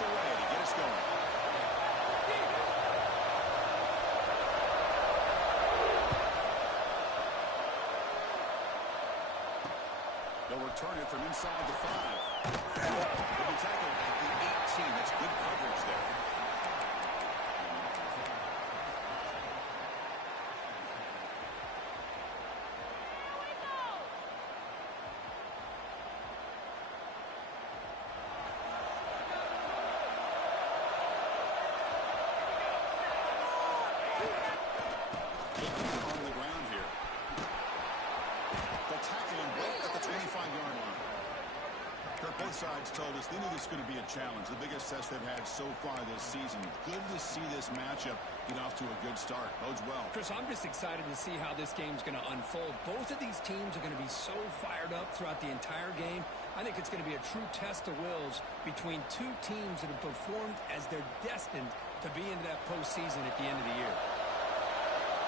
kicks away to get us going. They'll return it from inside the 5. They'll be tackled at the 18. That's good coverage there. On the ground here. They'll tackle him right at the 25-yard line. Kirk, both sides told us they knew this was going to be a challenge, the biggest test they've had so far this season. Good to see this matchup get off to a good start. Bodes well. Chris, I'm just excited to see how this game's going to unfold. Both of these teams are going to be so fired up throughout the entire game. I think it's going to be a true test of wills between two teams that have performed as they're destined to be into that postseason at the end of the year.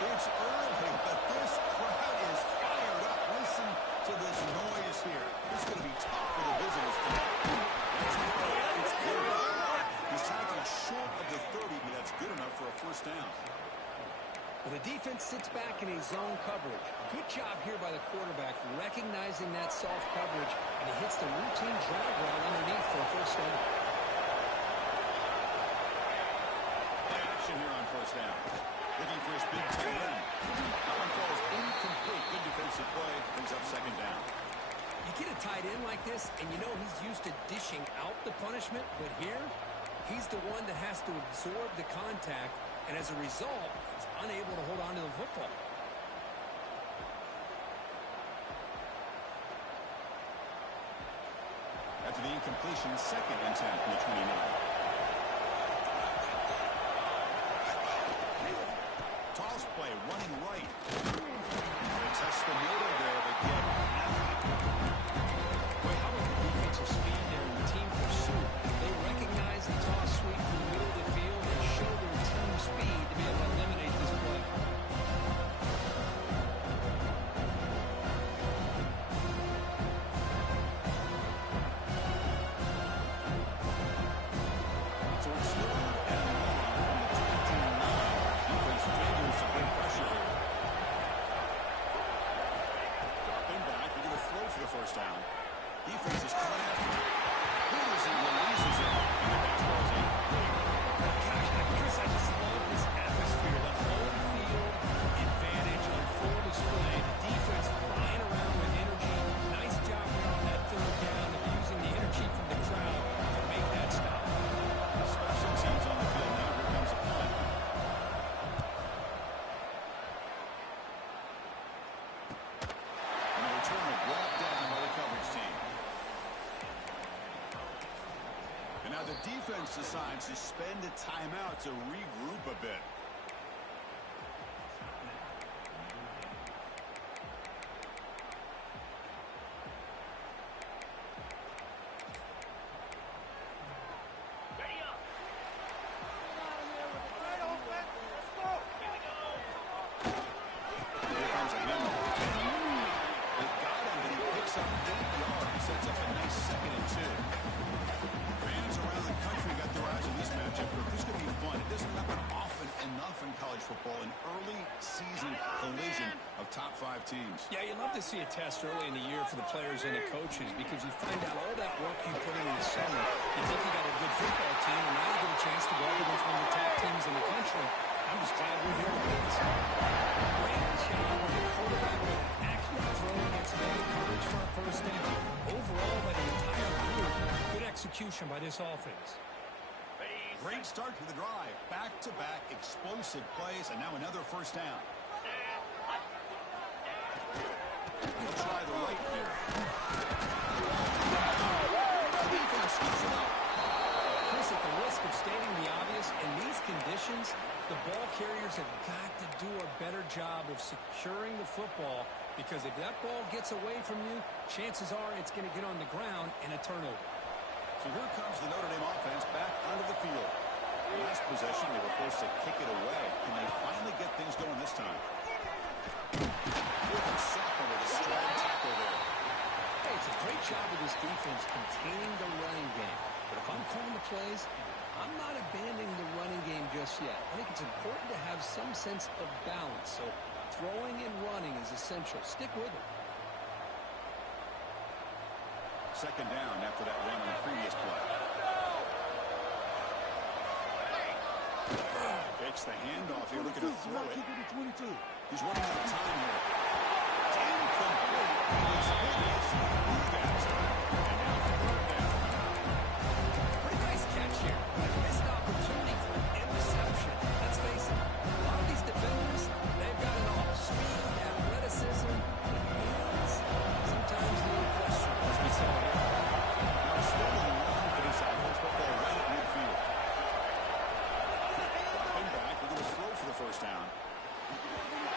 It's early, but this crowd is fired up. Listen to this noise here. It's going to be tough for the visitors today. It's good. He's tackled short of the 30, but that's good enough for a first down. Well, the defense sits back in a zone coverage. Good job here by the quarterback recognizing that soft coverage, and he hits the routine drag route underneath for a first down. Action here on first down. Looking for his big tight end. That one falls incomplete. Good defensive play. Brings up second down. You get a tight end like this, and you know he's used to dishing out the punishment, but here, he's the one that has to absorb the contact, and as a result, he's unable to hold on to the football. After the incompletion, second and 10 from the 29. Toss play, running right. They test the motor there, but get nothing. Boy, how about the defensive speed there in the team pursuit? They recognize the toss sweep from the middle of the field and show their team speed to be able to eliminate this play. So it's third and long from the 29. Defense figures to bring pressure here. Dropping back, they're going to throw for the first down. Defense is coming after him. He's and releases it. And the baseball's in. Gosh, Chris, I just love this atmosphere. The home field advantage on full display. The defense flying around with energy. Nice job here on that third down of using the energy from the crowd to make that stop. Special teams on the field. Now here comes a punt. And the return will brought down by the coverage team. And now the defense decides to spend a timeout to regroup a bit. Here comes a number. They've got him, but he picks up 8 yards. Sets up a nice 2nd and 2. Fans around the country got their eyes on this matchup. This is going to be fun. It doesn't happen often enough in college football. An early season collision of top 5 teams. Yeah, you love to see a test early in the year for the players and the coaches because you find out all that work you put in the summer. You think you got a good football team, and now you get a chance to go up against one of the top teams in the country. I'm just glad we're here to witness it. Great job with the quarterback with an accurate throw against man coverage for a first down. Overall, by the entire group, good execution by this offense. Great start to the drive. Back-to-back explosive plays, and now another first down. They'll try the right here. The defense scoops it up. Chris, at the risk of stating the obvious, in these conditions, the ball carriers have got to do a better job of securing the football because if that ball gets away from you, chances are it's going to get on the ground and a turnover. So here comes the Notre Dame offense back onto the field. Last possession, they were forced to kick it away. Can they finally get things going this time? With a sack over the strong tackle there. Hey, it's a great job of this defense containing the running game. But if I'm calling the plays, I'm not abandoning the running game just yet. I think it's important to have some sense of balance. So throwing and running is essential. Stick with it. Second down after that run on the previous play. Fakes the handoff here, looking to throw it. He's running out of time here. It's incomplete. He's hit it. You guys. And now third down. Pretty nice catch here. A missed opportunity for an interception. Let's face it, a lot of these defenders, they've got it all. Speed, athleticism, hands. Sometimes a little question, as we saw here. Now it's still in the line for this offense, but they're right at midfield. Dropping back, we're going to throw for the first down.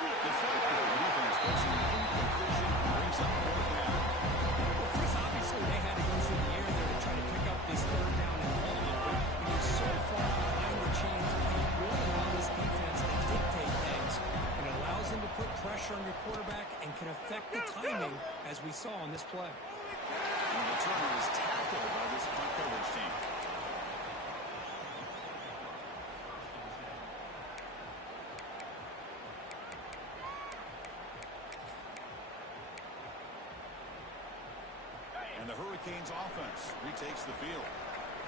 Deflected. The defense forcing an incompletion, brings up fourth down. Well, Chris, obviously they had to go through the air there to try to pick up this third down and long. But when you're so far behind the chains, you really allow this defense to dictate things. And it allows them to put pressure on your quarterback and can affect the timing, as we saw on this play. And the returner is tackled by this punt coverage team. And the Hurricanes offense retakes the field.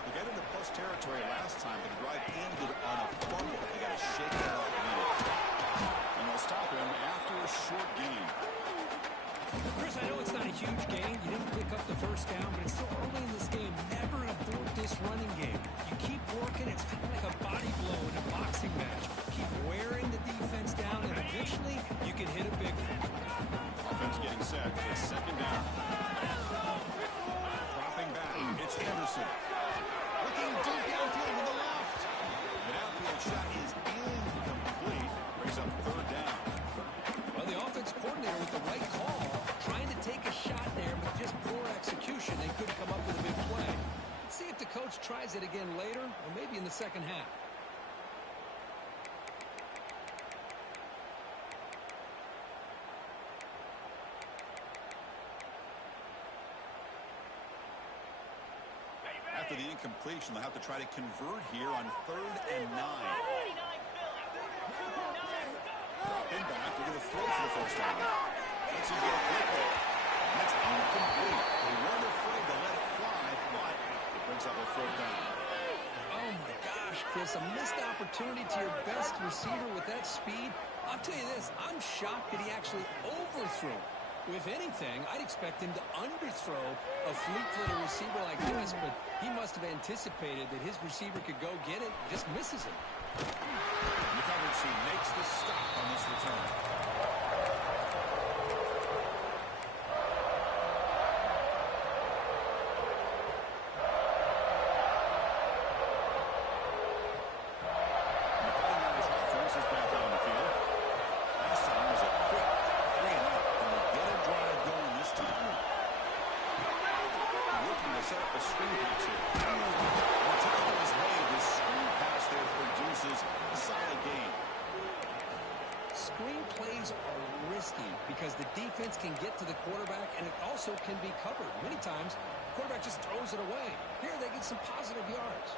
They got into plus territory last time, but the drive ended on a fumble. They got to shake that off immediately. And they'll stop him after a short gain. Chris, I know it's not a huge gain. You didn't pick up the first down, but it's still early in this game. Never abort this running game. You keep working. It's kind of like a body blow in a boxing match. Keep wearing the defense down, and eventually you can hit a big one. Offense getting set for second down. Dropping back. It's Anderson. Looking deep downfield to the left. The outfield shot is incomplete. Brings up third down. Well, the offense coordinator with the right call, trying to take a shot there, but just poor execution. They couldn't come up with a big play. Let's see if the coach tries it again later, or maybe in the second half. After the incompletion, they'll have to try to convert here on 3rd and 9. In back, they're going to throw for the first down. Let's go quickly. That's incomplete. They weren't afraid to let it fly, but it brings up a 4th down. Oh, my gosh, Chris, a missed opportunity to your best receiver with that speed. I'll tell you this, I'm shocked that he actually overthrew. If anything, I'd expect him to underthrow a fleet-footed receiver like this, but he must have anticipated that his receiver could go get it and just misses him. The coverage team makes the stop on this return. Because the defense can get to the quarterback, and it also can be covered. Many times, the quarterback just throws it away. Here, they get some positive yards.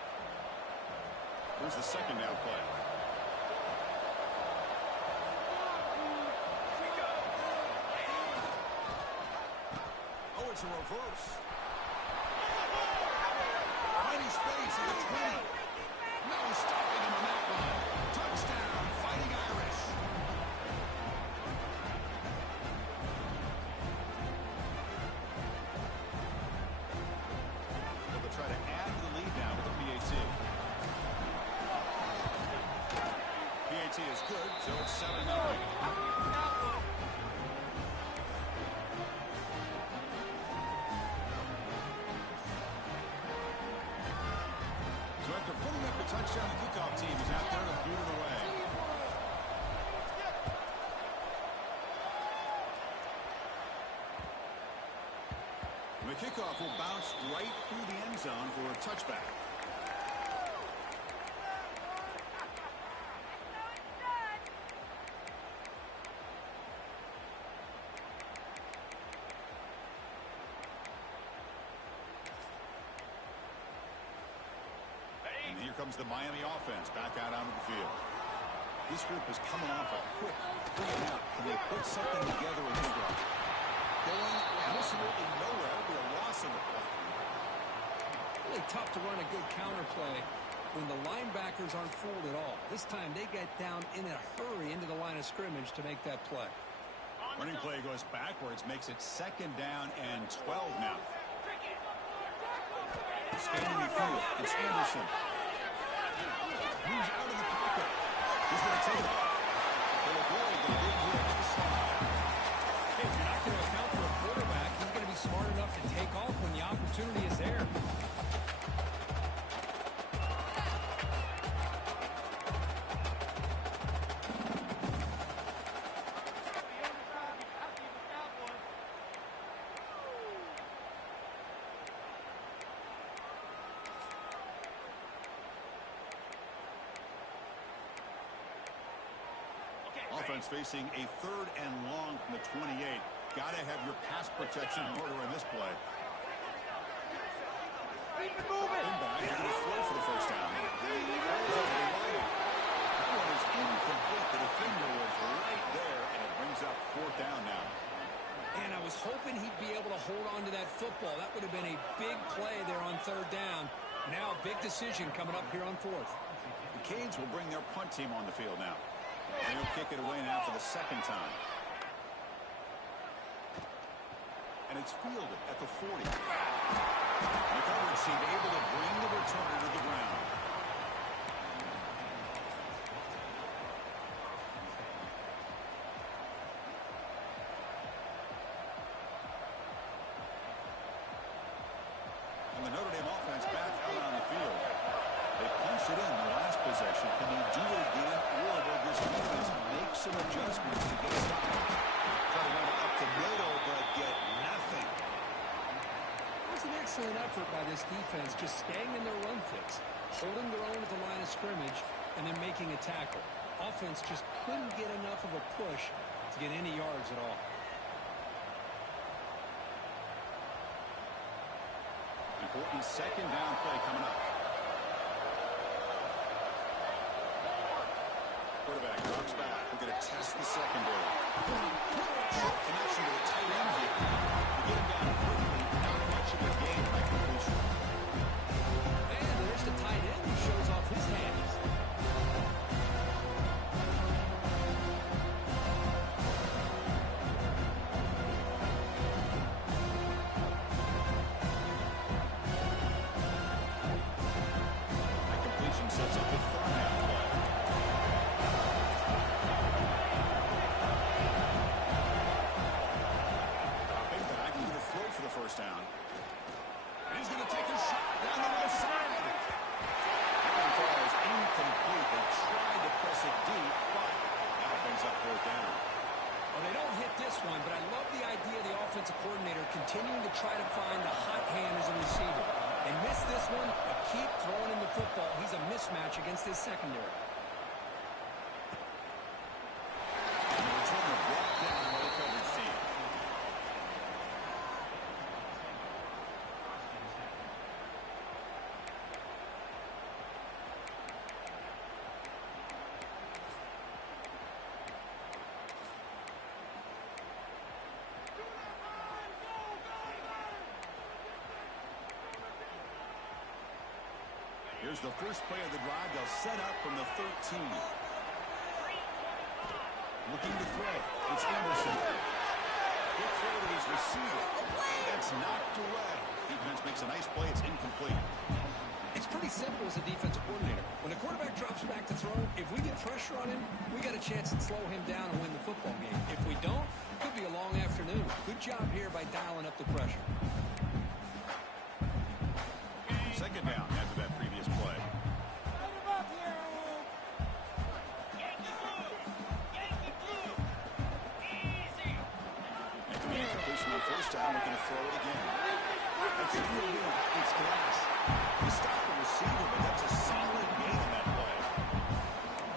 Here's the second down play. Oh, it's a reverse. Mighty space at the 20. No stopping him on that one. Touchdown, Fighting Irish. Try to add to the lead now with the PAT. PAT is good, so it's 7-0. So after putting up a touchdown, the kickoff team is out there to boot it away. The kickoff will bounce right through the end zone for a touchback. comes the Miami offense back out onto the field. This group is coming off a quick 3 and out. Can they put something together in this drive? Going absolutely nowhere. It'll be a loss in the play. Really tough to run a good counter play when the linebackers aren't fooled at all. This time they get down in a hurry into the line of scrimmage to make that play. Running play goes backwards, makes it 2nd down and 12 now. Scanning the field, it's Anderson. Moves out of the pocket. He's going to take it off. They'll avoid the big hit to the side. Hey, if you're not going to account for a quarterback, he's going to be smart enough to take off when the opportunity is there. Offense facing a 3rd and long from the 28. Got to have your pass protection in order in this play. Keep it moving. Back, he's going to throw for the 1st down. That one is incomplete. The defender was right there, and it brings up 4th down now. And I was hoping he'd be able to hold on to that football. That would have been a big play there on 3rd down. Now a big decision coming up here on 4th. The Canes will bring their punt team on the field now. And he'll kick it away now for the 2nd time. And it's fielded at the 40. The coverage team able to bring the returner to the ground. And the Notre Dame offense back out on the field. They punched it in the last possession. Can they do it again, or will this defense make some adjustments to get stopped? Try to run it up the middle, but get nothing. It was an excellent effort by this defense, just staying in their run fix, holding their own at the line of scrimmage, and then making a tackle. Offense just couldn't get enough of a push to get any yards at all. Important 2nd down play coming up. Quarterback drops back. We're going to test the secondary. Short connection to the tight end here. To get him down quickly, not much of a gain by completion. And there's the tight end who shows off his hands. That completion sets up the 3rd down play. For the 1st down. And he's going to take a shot down the left side. That one falls incomplete. They tried to press it deep, but now it brings up 4th down. Well, they don't hit this one, but I love the idea of the offensive coordinator continuing to try to find the hot hand as a receiver. They missed this one, but keep throwing him the football. He's a mismatch against his secondary. And the returner brought down the low coverage team. Here's the first play of the drive. They'll set up from the 13. Looking to throw. It's Anderson. Good throw to his receiver. That's knocked away. Defense makes a nice play. It's incomplete. It's pretty simple as a defensive coordinator. When the quarterback drops back to throw, if we get pressure on him, we got a chance to slow him down and win the football game. If we don't, it could be a long afternoon. Good job here by dialing up the pressure. 2nd down after that previous play. Completion on 1st down, looking to throw it again. That's a real good. It's Glass. He stopped the receiver, but that's a solid gain in that play.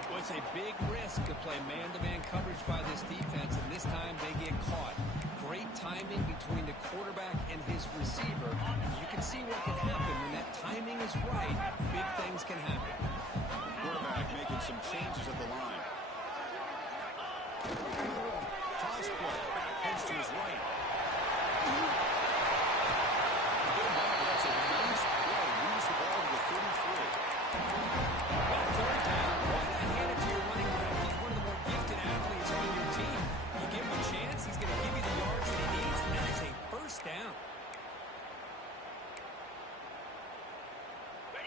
Well, it's a big risk to play man-to-man coverage by this defense, and this time they get caught. Great timing between the quarterback and his receiver. You can see what can happen when that time timing is right, big things can happen. Quarterback making some changes at the line. Toss play. Back pitch to his right. That's a nice play. Moves the ball to the 33. Well, third down. Why not hand it to your running back? He's one of the more gifted athletes on your team. You give him a chance, he's going to give you the yards that he needs, and that is a first down.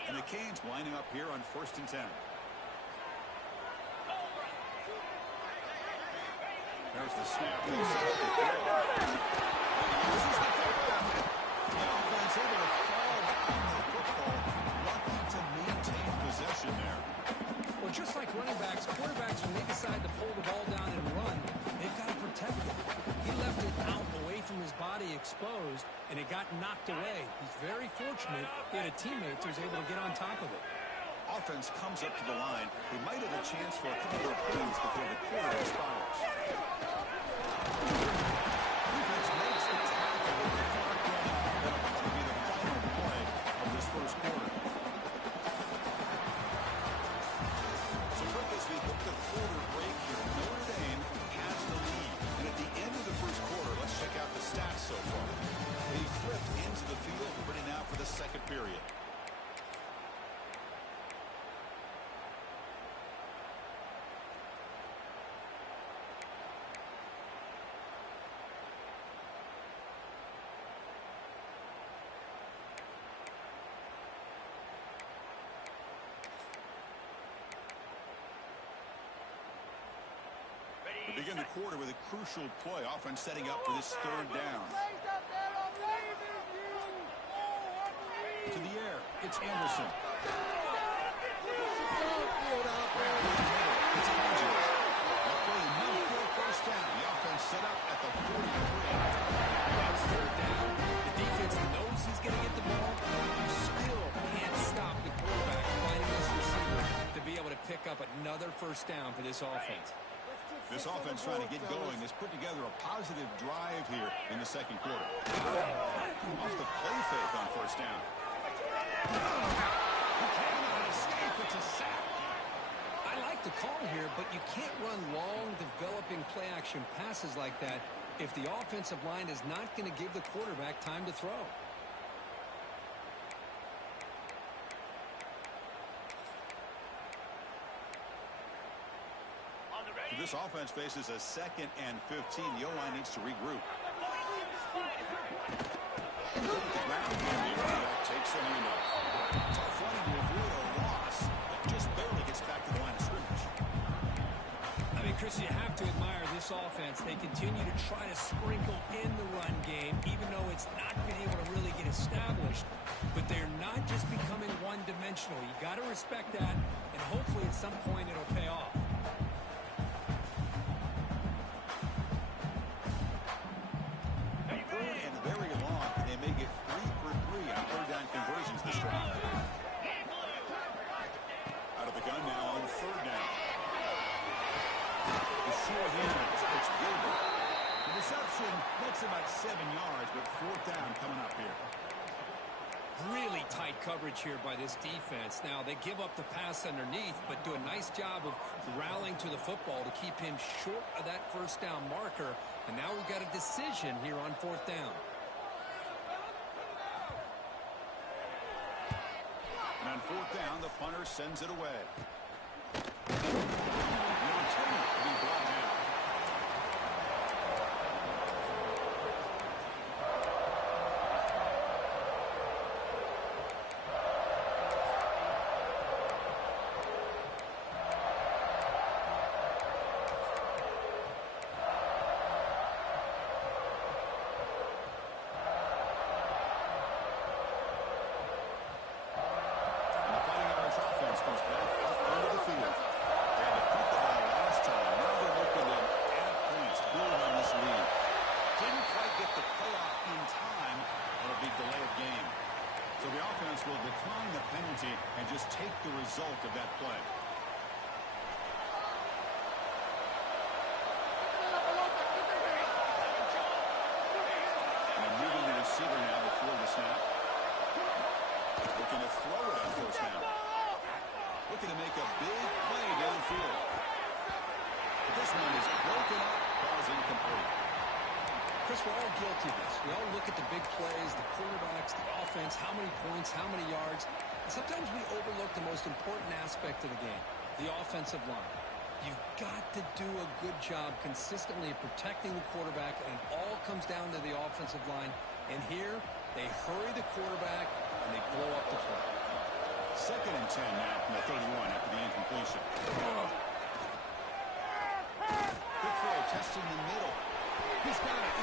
And the Canes lining up here on 1st and 10. There's the snap. They set up the throw. Uses the football. The offense able to fall on the football. Lucky to maintain possession there. Well, just like running backs, quarterbacks, when they decide to pull the ball down and run, they've got to protect it. He left it out away from his body exposed, and it got knocked away. He's very fortunate he had a teammate who was able to get on top of it. Offense comes up to the line. He might have a chance for a couple of plays before the quarter expires. Defense makes the tackle with the clock running. That'll probably be the final play of this first quarter. So with this, we hit the quarter break here. Notre Dame has the lead. And at the end of the first quarter, let's check out the stats so far. They flipped into the field, ready now for the second period. We begin the quarter with a crucial play. Offense setting up for this third down. To the air. It's Anderson. It's Hodges. That play enough for a first down. The offense set up at the 43. That's third down. The defense knows he's going to get the ball. You still can't stop the quarterback finding this receiver to be able to pick up another first down for this offense. This offense trying to get going has put together a positive drive here in the second quarter. Off the play fake on first down. You cannot escape. It's a sack. I like the call here, but you can't run long, developing play-action passes like that if the offensive line is not going to give the quarterback time to throw. This offense faces a 2nd and 15. The O-line needs to regroup. Takes the handoff. Tough running to avoid a loss, but just barely gets back to the line of scrimmage. I mean, Chris, you have to admire this offense. They continue to try to sprinkle in the run game, even though it's not been able to really get established. But they're not just becoming one-dimensional. You got to respect that, and hopefully at some point it'll pay off. Makes about 7 yards, but 4th down coming up here. Really tight coverage here by this defense. Now, they give up the pass underneath, but do a nice job of rallying to the football to keep him short of that first down marker. And now we've got a decision here on 4th down. And on 4th down, the punter sends it away. Will decline the penalty and just take the result of that play. And moving the receiver now before the snap. Looking to all guilty of this. We all look at the big plays, the quarterbacks, the offense, how many points, how many yards. And sometimes we overlook the most important aspect of the game, the offensive line. You've got to do a good job consistently of protecting the quarterback, and it all comes down to the offensive line. And here, they hurry the quarterback, and they blow up the play. 2nd and 10 now from the 31 after the incompletion. Good throw, testing the middle. He's got it.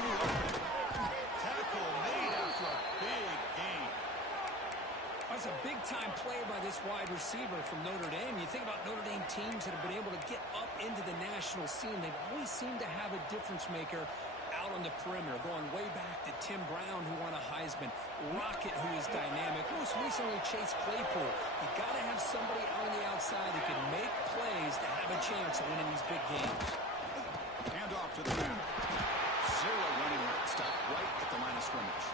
Tackle made after a big gain. That's a big-time play by this wide receiver from Notre Dame. You think about Notre Dame teams that have been able to get up into the national scene. They've always seemed to have a difference maker out on the perimeter, going way back to Tim Brown, who won a Heisman, Rocket, who is dynamic, most recently Chase Claypool. You got to have somebody on the outside that can make plays to have a chance of winning these big games. Hand off to the man. Zero running route. Stop right at the line of scrimmage.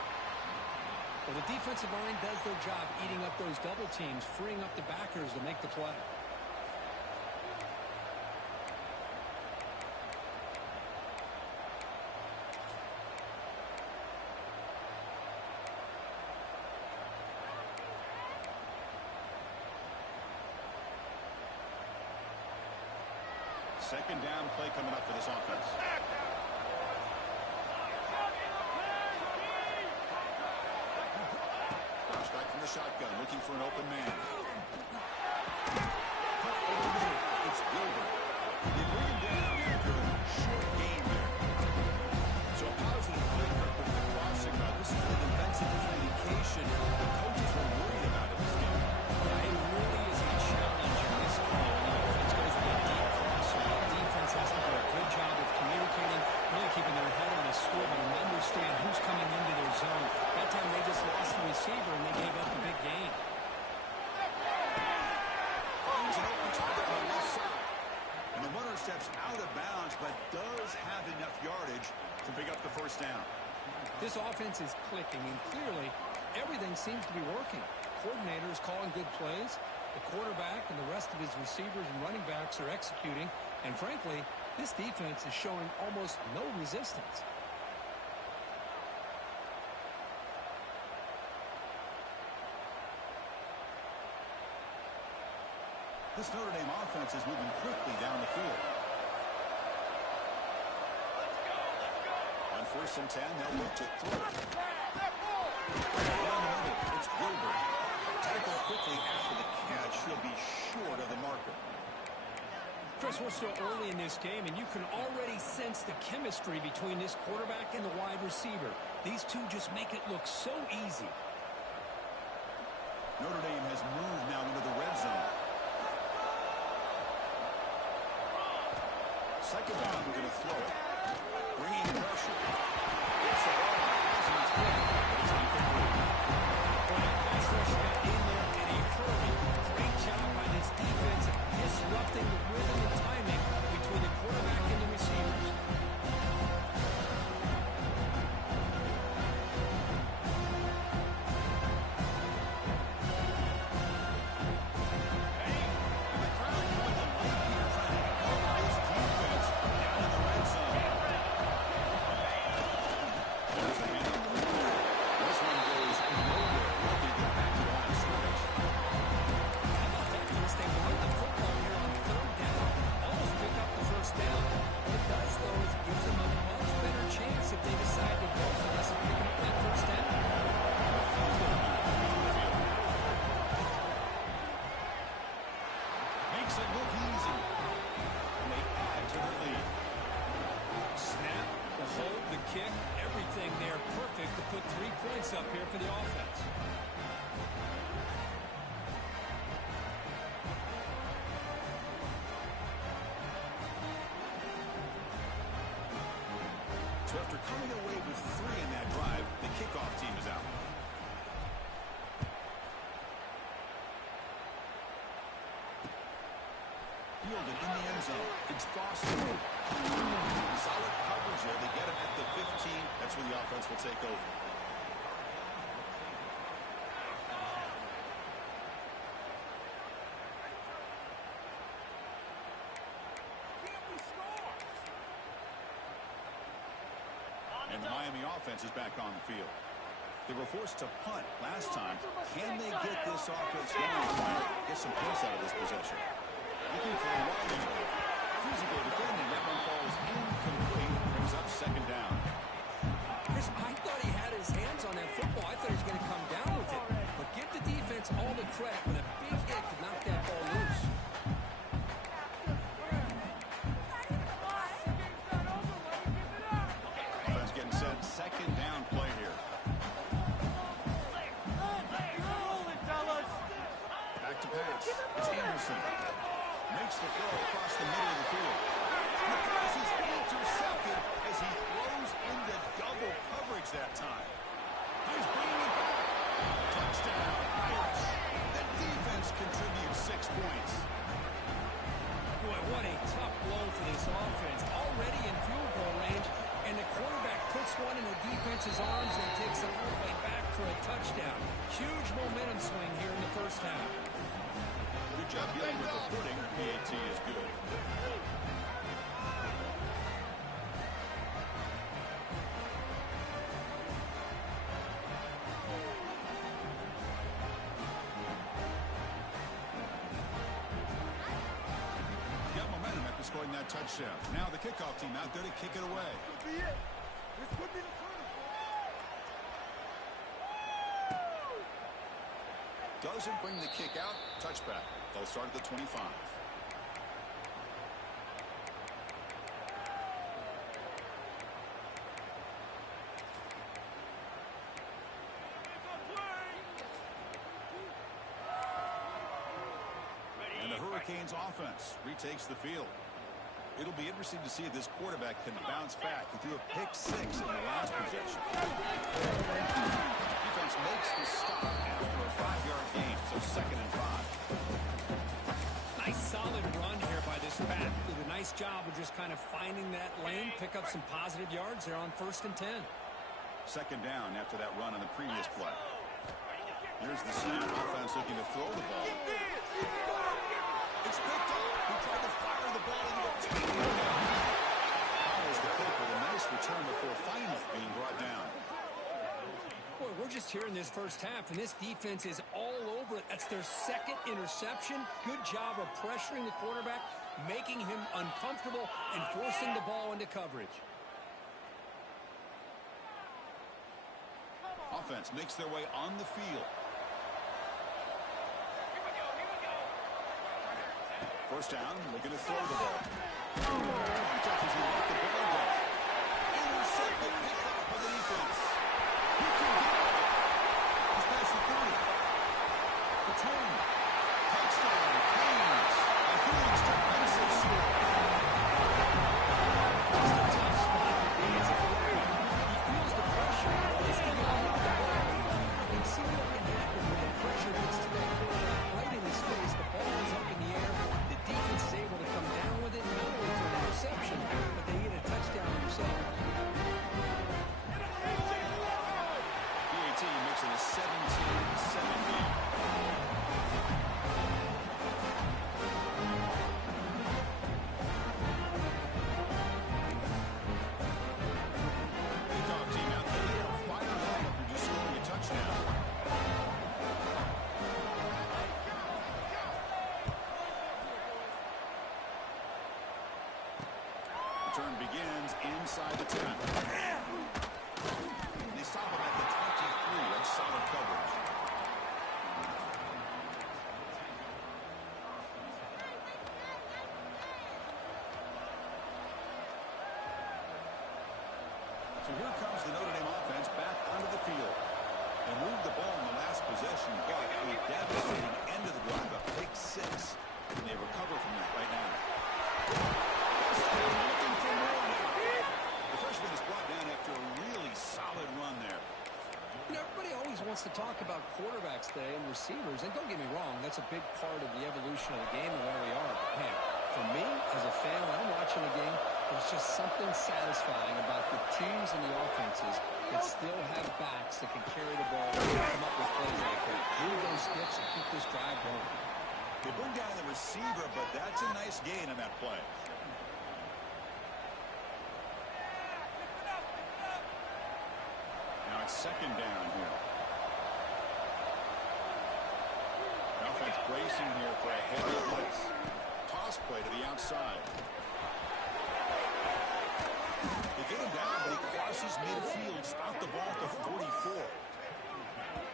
Well, the defensive line does their job eating up those double teams, freeing up the backers to make the play. Second down play coming up for this offense. Drops back from the shotgun, looking for an open man. It's Gilbert. They bring him down after a short game there. So a positive play with the crossing route. This is an defensive communication the coaches were worried about in this game. Yeah, it really is a challenge in this game. The offense goes with a deep crossing route. Defense has to do a good job of communicating, really keeping their head on a swivel and understand who's coming into their zone. That time they just lost the receiver and they gave up a big gain. Finds an open target on the left side. And the runner steps out of bounds, but does have enough yardage to pick up the first down. This offense is clicking, and clearly everything seems to be working. Coordinators calling good plays. The quarterback and the rest of his receivers and running backs are executing. And frankly, this defense is showing almost no resistance. This Notre Dame offense is moving quickly down the field. On 1st and 10, they'll look to throw. Down the middle, it's Gilbert. Tackled quickly after the catch. He'll be short of the marker. Chris, we're still early in this game, and you can already sense the chemistry between this quarterback and the wide receiver. These two just make it look so easy. Notre Dame has moved now into the red zone. Second down, we're going to throw it. Bringing pressure. It's the ball. It's good. It's incomplete. Pass rush got in there in a hurry. Great job by this defense of disrupting the rhythm and timing between the quarterback and the receivers. Up here for the offense. So after coming away with 3 in that drive, the kickoff team is out. Fielded in the end zone. It's Boston. Solid coverage there. They get him at the 15. That's where the offense will take over. And the Miami offense is back on the field. They were forced to punt last time. Can they get this offense going tonight? Get some points out of this possession. Looking for a wide angle. Physical defending. That one falls incomplete. Brings up second down. Chris, I thought he had his hands on that football. I thought he was going to come down with it. But give the defense all the credit with a big hit to knock that ball loose. Offense getting set. Second down play here. Back to pass. It's Anderson. Makes the throw across the middle of the field. The pass is intercepted as he throws into double coverage that time. He's bringing it back. Touchdown, Irish. The defense contributes 6 points. Boy, what a tough blow for this offense. Already in field goal range, and the quarterback puts one in the defense's arms and takes it all the way back for a touchdown. Huge momentum swing here in the first half. Good job dealing with the footing. PAT is good. Got momentum after scoring that touchdown. Now the kickoff team out there to kick it away. Could be it. This could be the turn. Doesn't bring the kick out. Touchback. They'll start at the 25. And the Hurricanes offense retakes the field. It'll be interesting to see if this quarterback can bounce back. He threw a pick 6 in the last possession. Defense makes the stop after a 5-yard gain, so 2nd and 5. Nice solid run here by this back. Did a nice job of just kind of finding that lane, pick up some positive yards there on 1st and 10. 2nd down after that run on the previous play. Here's the snap. Offense looking to throw the ball. It's picked up. He tried to fire the ball into a team. Follows the pick with a nice return before finally being brought down. Boy, we're just here in this first half, and this defense is all over it. That's their 2nd interception. Good job of pressuring the quarterback, making him uncomfortable, and forcing the ball into coverage. Offense makes their way on the field. First down, looking to throw the ball. Touches he let the ball go. Intercepted, picked off by the defense. He can get it. He's past the 30. The 10. Touchdown, Canes. A huge defensive score. Just a tough spot to be as a player. He feels the pressure. He's still on the ball. You can see what can happen when the pressure gets to that quarterback right in his face. The ball is up in the air. The defense is able to come down with it, not only for an interception, but they get a touchdown themselves. PAT makes it a 17-7 game. Kickoff team out there. They are fired up after just scoring a touchdown. Return begins inside the 10. They stop him at the 23. That's solid coverage. So here comes the Notre Dame offense back onto the field. They moved the ball in the last possession, but a devastating end of the drive, a pick 6. And they recover from that right now. Looking for more now. The freshman is brought down after a really solid run there. You know, everybody always wants to talk about quarterbacks today and receivers, and don't get me wrong, that's a big part of the evolution of the game and where we are. But man, for me, as a fan, when I'm watching the game, there's just something satisfying about the teams and the offenses that still have backs that can carry the ball and come up with plays like that. Move those sticks and keep this drive going. They bring down the receiver, but that's a nice gain on that play. It's second down here. Offense bracing here for a heavy blitz. Toss play to the outside. They get him down, but he crosses midfield. Stop the ball at the 44.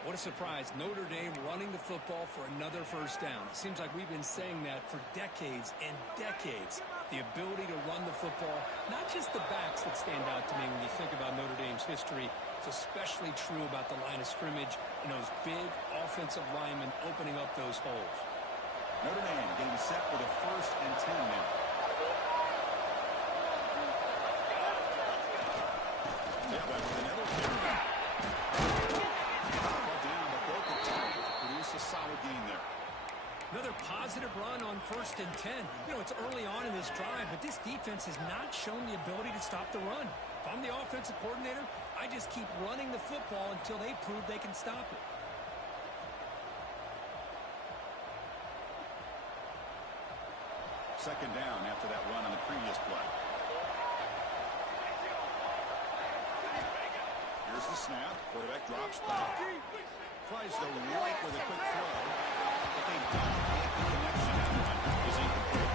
What a surprise. Notre Dame running the football for another first down. It seems like we've been saying that for decades and decades. The ability to run the football, not just the backs that stand out to me when you think about Notre Dame's history. It's especially true about the line of scrimmage and those big offensive linemen opening up those holes. Notre Dame getting set with a 1st and 10 now. Yeah, back with another carry. Down, but broke the tackle. Produce a solid gain there. Another positive run on 1st and 10. You know, it's early on in this drive, but this defense has not shown the ability to stop the run. If I'm the offensive coordinator, I just keep running the football until they prove they can stop it. Second down after that run on the previous play. Here's the snap. Quarterback drops back. Tries to right with a quick throw. But they don't make the connection. That one is incomplete.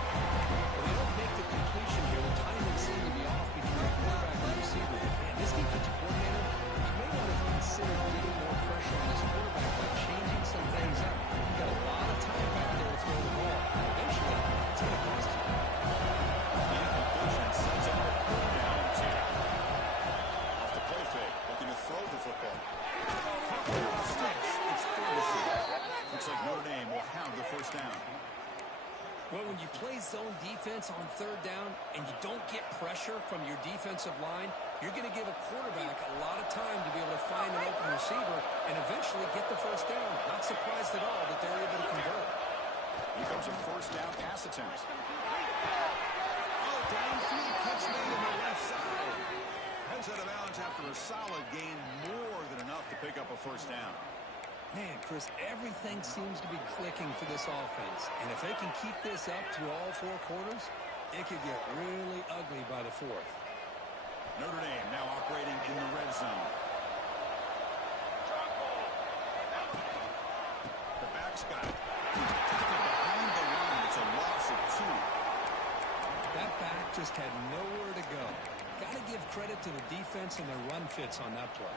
Well, they don't make the completion here. The timing seemed to be off between the quarterback and the receiver. Man, this defensive coordinator, he may want to consider getting more pressure on his quarterback by changing some things up. He's got a lot of time back there to throw the ball. Eventually, it's going to cost him. The incompletion sets up a third down and 2. Off the play fake, looking to throw the football. It's 3-6. Looks like Notre Dame will have the first down. Well, when you play zone defense on 3rd down and you don't get pressure from your defensive line, you're going to give a quarterback a lot of time to be able to find an open receiver and eventually get the first down. Not surprised at all that they're able to convert. Here comes a first down pass attempt. Oh, downfield pitch made on the left side. Heads out of bounds after a solid gain, more than enough to pick up a first down. Man, Chris, everything seems to be clicking for this offense. And if they can keep this up through all 4 quarters, it could get really ugly by the 4th. Notre Dame now operating in the red zone. The back's got it. Behind the line, it's a loss of 2. That back just had nowhere to go. Got to give credit to the defense and their run fits on that play.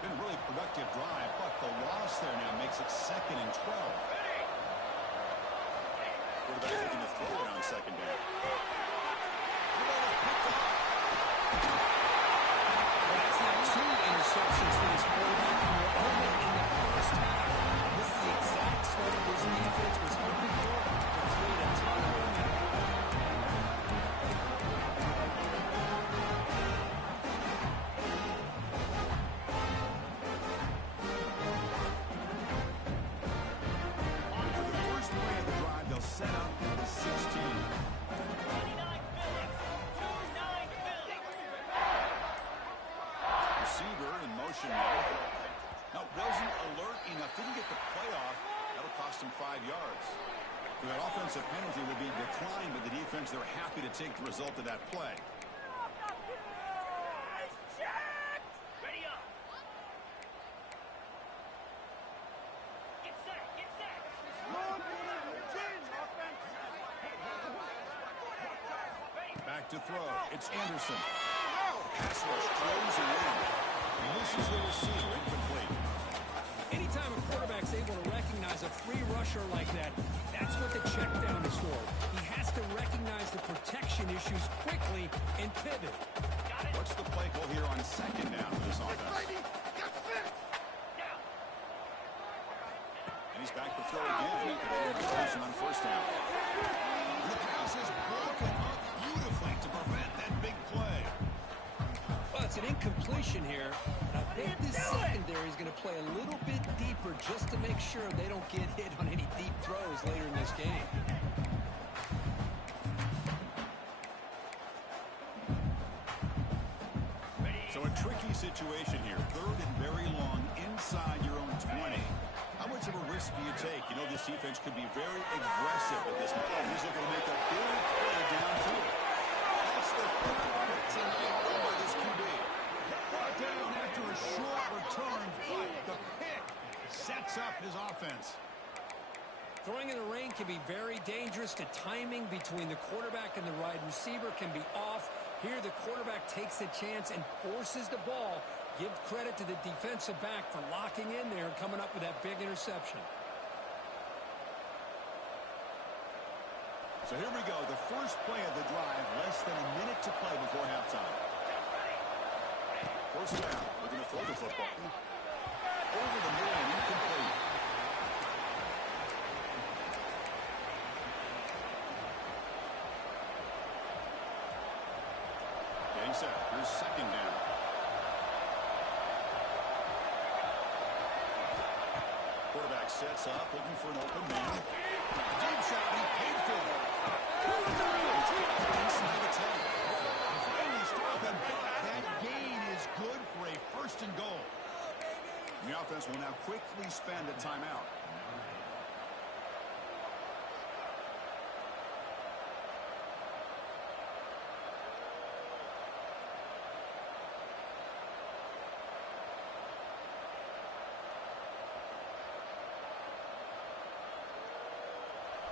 Been a really productive drive, but the loss there now makes it 2nd and 12. Quarterback looking to throw it on 2nd down. That's now 2 interceptions for this quarterback, and we're only in the first half. This is the exact start of this defense was hoping for to create a ton of momentum. Set up at the 16. Receiver in motion now. Now, wasn't alert enough. Didn't get the play off. That'll cost him 5 yards. So that offensive penalty will be declined, but the defense, they're happy to take the result of that play. Back to throw. It's Anderson. Pass rush throws it in. Misses the receiver. Incomplete. Anytime a quarterback's able to recognize a free rusher like that, that's what the check down is for. He has to recognize the protection issues quickly and pivot. What's the play call here on 2nd down for this offense? And he's back to throw again after the incompletion on 1st down. The pass is broken up beautifully to prevent that big play. Well, it's an incompletion here. I think this secondary is going to play a little bit deeper just to make sure they don't get hit on any deep throws later in this game. So a tricky situation here. 3rd and very long inside your own 20. How much of a risk do you take? You know this defense could be very aggressive at this point. He's looking can be very dangerous. The timing between the quarterback and the wide receiver can be off. Here, the quarterback takes a chance and forces the ball. Give credit to the defensive back for locking in there and coming up with that big interception. So here we go, the first play of the drive, less than a minute to play before halftime. First down, we're going to throw the football. Over the middle and incomplete. Getting set, here's second down. Quarterback sets up, looking for an open man. Deep shot, he paid for it. It's inside the 10. Finally stopping, but that gain is good for a first and goal. The offense will now quickly spend a timeout.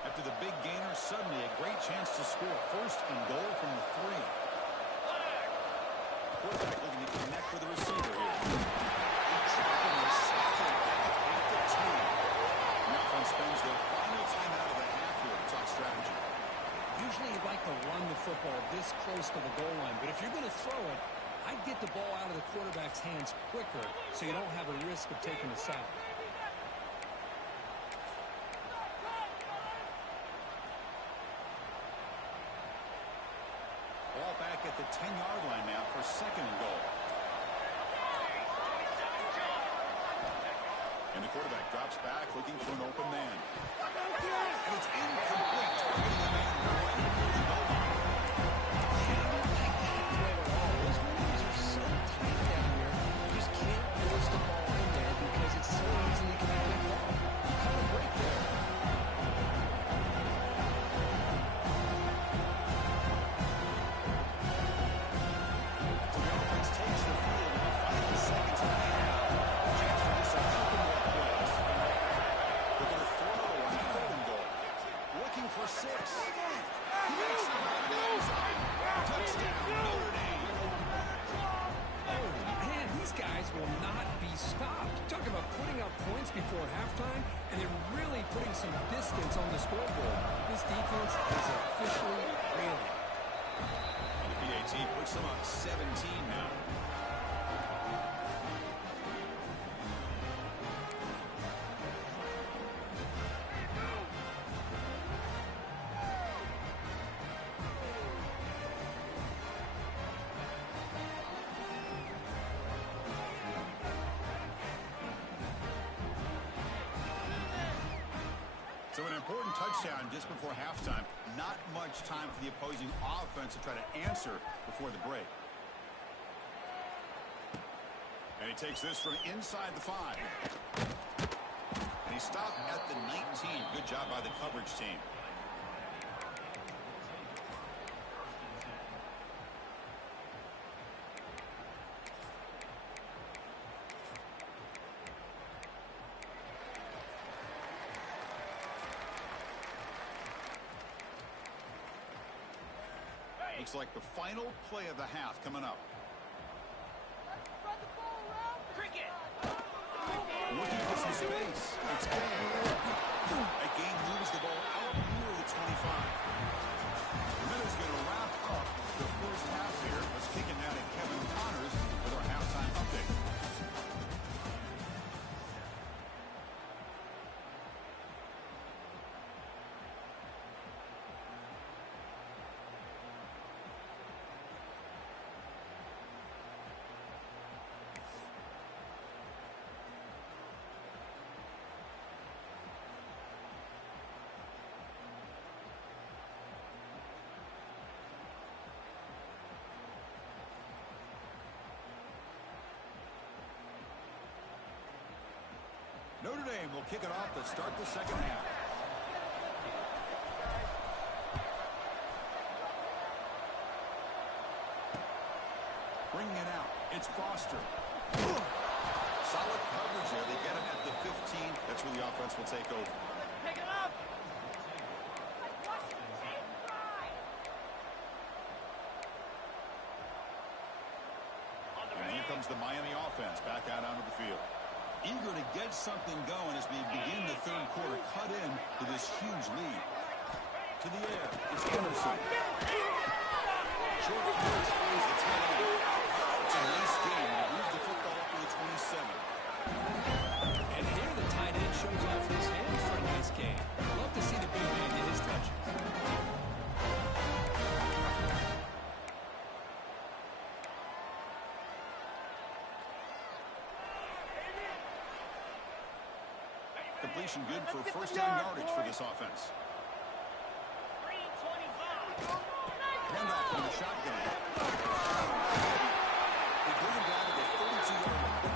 After the big gainer, suddenly a great chance to score. First and goal from the 3. Quarterback looking to connect with the receiver here. Trapping the second at the 2. The offense spends their final timeout of the half here to talk strategy. Usually you'd like to run the football this close to the goal line, but if you're going to throw it, I'd get the ball out of the quarterback's hands quicker so you don't have a risk of taking a sack. Ball back at the 10-yard line now for second and goal. And the quarterback drops back looking for an open man. And it's incomplete. Targeting the man right near the goal line. Yeah, I don't like that throw at all. Those windows are so tight down here. You just can't force the ball in there because it's so easily can be picked off. Cut a break there. For 6. He makes the touchdown, Notre Dame. Oh, man, these guys will not be stopped. Talk about putting up points before halftime, and they're really putting some distance on the scoreboard. This defense is officially reeling. The PAT puts them up 17 now. So an important touchdown just before halftime. Not much time for the opposing offense to try to answer before the break. And he takes this from inside the 5. And he stopped at the 19. Good job by the coverage team. Looks like the final play of the half coming up. Looking for some space. It's a gain moves the ball out near the 25. And that is going to wrap up the first half here. Let's kick it now to Kevin Connors with our halftime update. Notre Dame will kick it off to start the second half. Bringing it out, it's Foster. Solid coverage there. They get it at the 15. That's where the offense will take over. Pick it up. the Miami offense back out onto the field. Eager to get something going as we begin the third quarter. Cut in to this huge lead. To the air, it's Anderson. Short coverage plays the tight end. It's a nice game. He moves the football up to the 27. And here the tight end shows off his hands for a nice game. Love to see the big man get his touches. Completion good for first down yardage for this offense. Handoff from the shotgun. They bring him down to the 32-yard line.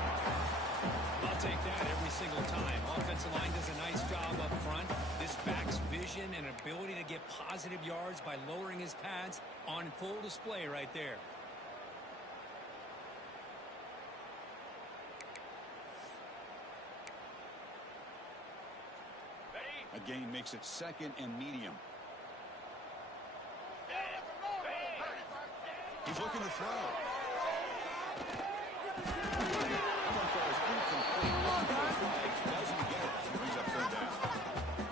I'll take that every single time. Offensive line does a nice job up front. This back's vision and ability to get positive yards by lowering his pads on full display right there. A gain makes it second and medium. He's looking to throw. Doesn't get it. Brings up third down.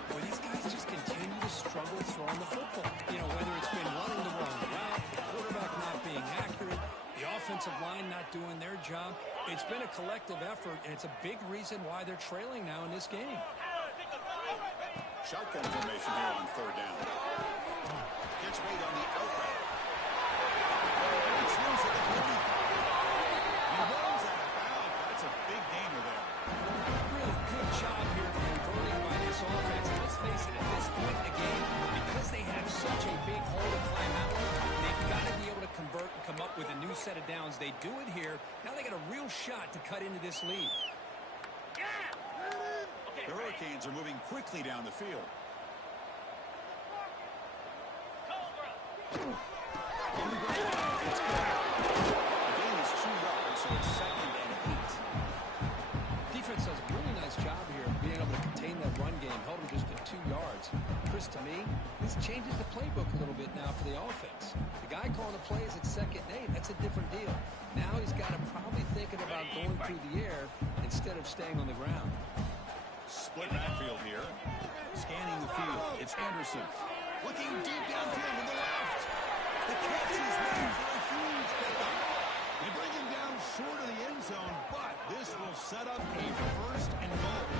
Well, these guys just continue to struggle throwing the football. You know, whether it's been running the wrong route, the quarterback not being accurate, the offensive line not doing their job. It's been a collective effort, and it's a big reason why they're trailing now in this game. Shotgun formation here on third down. Gets made on the out route. It's loose at the 45. He runs out of bounds. That's a big gainer there. Really good job here of converting by this offense. And let's face it, at this point in the game, because they have such a big hole to climb out of, they've got to be able to convert and come up with a new set of downs. They do it here. Now they got a real shot to cut into this lead. The Hurricanes are moving quickly down the field. On the ground, it's good. The gain is 2 yards, so it's second and 8. Defense does a really nice job here of being able to contain that run game. Held them just to 2 yards. Chris, to me, this changes the playbook a little bit now for the offense. The guy calling the plays at second and 8, that's a different deal. Now he's got to probably thinking about going through the air instead of staying on the ground. Split backfield here. Scanning the field. It's Anderson. Looking deep downfield to the left. The catch is made for a huge pickup. They bring him down short of the end zone, but this will set up a first and goal.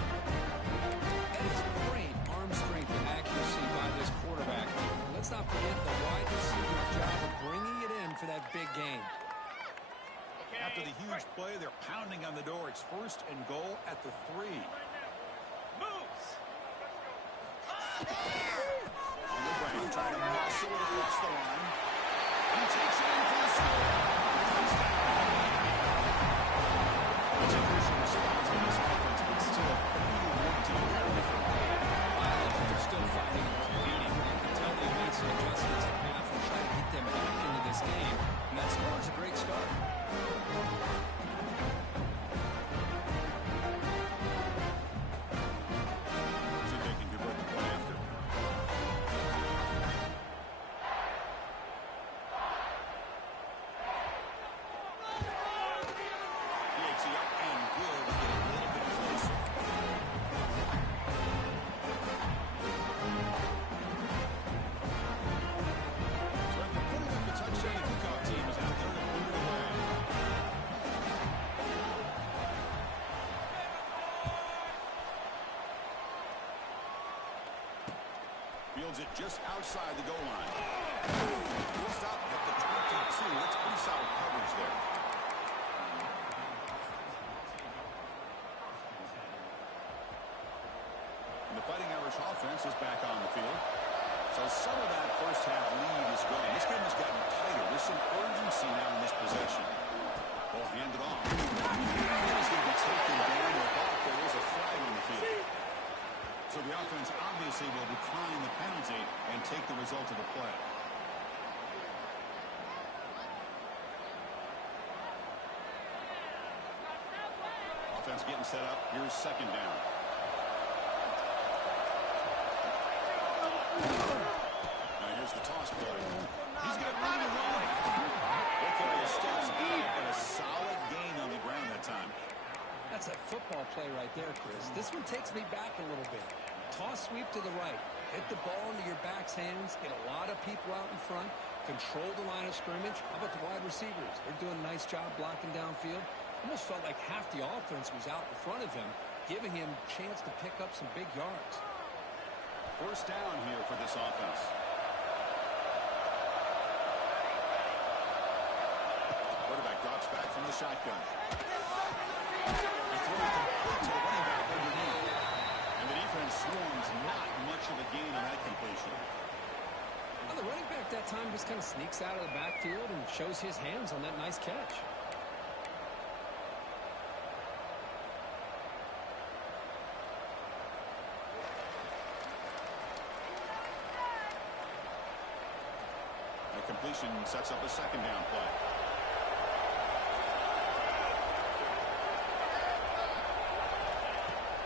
That is great arm strength and accuracy by this quarterback. Let's not forget the wide receiver's job of bringing it in for that big game. After the huge play, they're pounding on the door. It's first and goal at the 3. On the ground, trying to muscle it across the line. He takes it in for the score. It's a crucial response on this offense, but still, you want to do a different way. They're still fighting and competing. You can tell they made some adjustments at half and try to get them back into this game. And that score is a great start. Fields it just outside the goal line. We'll stop at the 22. That's pretty solid coverage there. And the Fighting Irish offense is back on the field. So some of that first half lead is gone. This game has gotten tighter. There's some urgency now in this possession. Ball handed off. It's going to be taken down the ball. There is a flag on the field. So the offense obviously will decline the penalty and take the result of the play. Offense getting set up. Here's second down. Now here's the toss play. He's going to run it away. Look at his steps back and a solid gain on the play right there, Chris. This one takes me back a little bit. Toss sweep to the right. Hit the ball into your back's hands. Get a lot of people out in front. Control the line of scrimmage. How about the wide receivers? They're doing a nice job blocking downfield. Almost felt like half the offense was out in front of him, giving him a chance to pick up some big yards. First down here for this offense. Quarterback drops back from the shotgun. The throw complete to the running back underneath. And the defense swarms not much of a gain on that completion. Well, the running back that time just kind of sneaks out of the backfield and shows his hands on that nice catch. The completion sets up a second down play.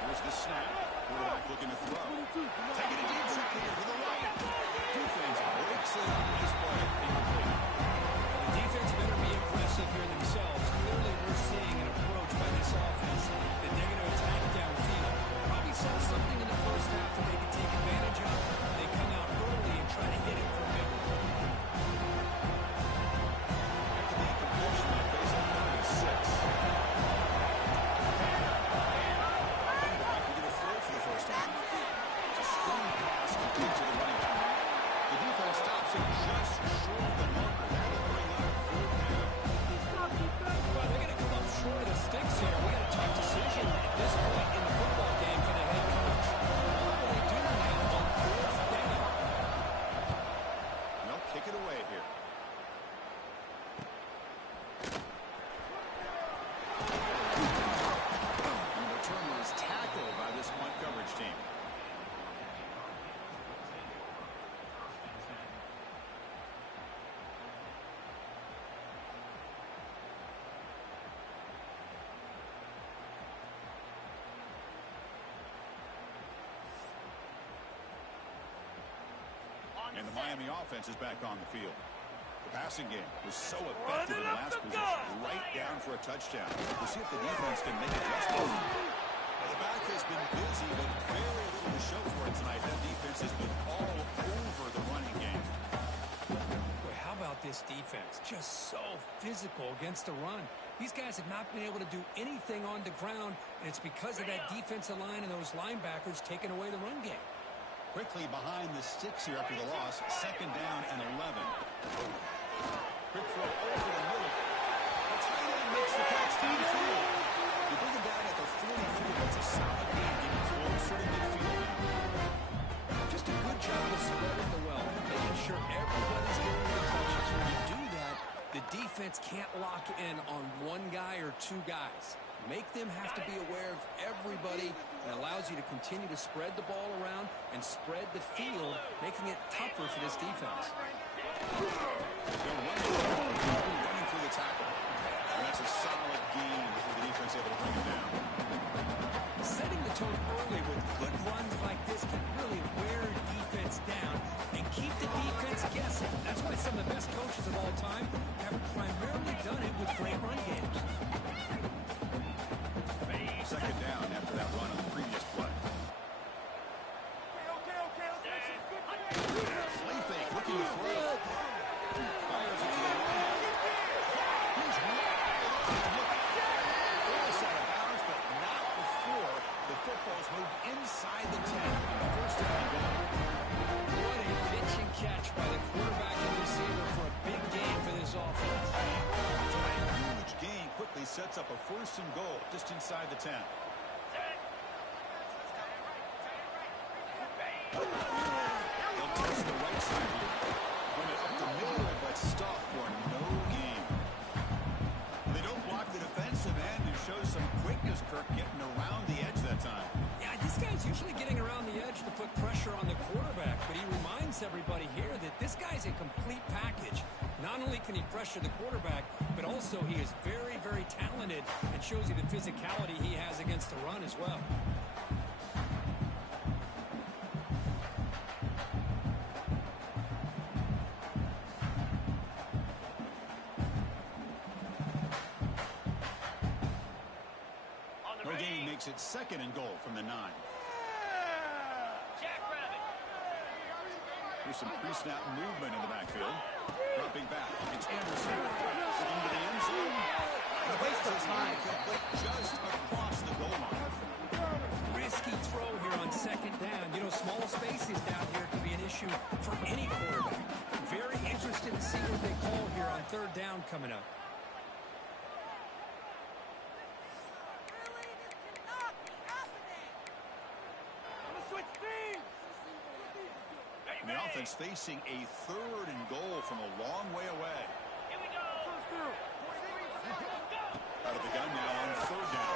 Here's the snap. Quarterback looking to throw. Taking a deep shot here to the right. Defense breaks it up. Nice play. The defense better be aggressive here themselves. Clearly, we're seeing an approach by this offense that they're going to attack downfield. Probably saw something in the first half that they could take advantage of. They come out early and try to hit it for a big one. After the completion, they face a 36. First down. It's a screen pass complete to the running back. The defense stops it just short of the marker. That'll bring up third down. Well, they're going to come up short of the sticks here. We got a tough decision at this point in the football game for the head coach. What will they do now on fourth down? They'll kick it away here. And the return was tackled by this punt coverage team. And the Miami offense is back on the field. The passing game was so effective in the last position, right down for a touchdown. We'll see if the defense can make adjustments. Well, the back has been busy, but very little to show for it tonight. That defense has been all over the running game. Boy, how about this defense? Just so physical against the run. These guys have not been able to do anything on the ground, and it's because of that defensive line and those linebackers taking away the run game. Quickly behind the sticks here after the loss. Second down and 11. Quick throw over the middle. The tight end makes the catch downfield. You bring him down at the 44. That's a solid gain, getting closer to midfield now. Just a good job of spreading the wealth, making sure everybody's getting the touches. When you do that, the defense can't lock in on one guy or two guys. Make them have to be aware of everybody, and allows you to continue to spread the ball around and spread the field, making it tougher for this defense. They're running through the tackle. And that's a solid gain for the defense able to bring it down. Setting the tone early with good runs like this can really wear defense down and keep the defense guessing. That's why some of the best coaches of all time have primarily done it with great run games. Second down after that run on the previous play. Play fake, looking to throw. Fires it to the right. He's almost out of bounds, but not before the football's moved inside the 10. First down and goal. What a pitch and catch by the quarterback and receiver for a big game for this offense. A huge gain quickly sets up a first and goal just inside the 10. They'll test the right side here. Run it up the middle, but stop for no gain. They don't block the defensive end and show some quickness, Kirk, getting around the edge that time. Yeah, this guy's usually getting around the edge to put pressure on the quarterback, but he reminds everybody here that this guy's a complete package. Not only can he pressure the quarterback, but also he is very, very talented and shows you the physicality he has against the run as well. makes it 2nd and goal from the 9. Here's some pre-snap movement in the backfield. Dropping back. It's Anderson. Looking to the end zone. The waste of time. Just across the goal line. Risky throw here on 2nd down. You know, small spaces down here can be an issue for any quarterback. Very interested to see what they call here on 3rd down coming up. And the offense facing a 3rd and goal from a long way away. Here we go. Out of the gun now on 3rd down.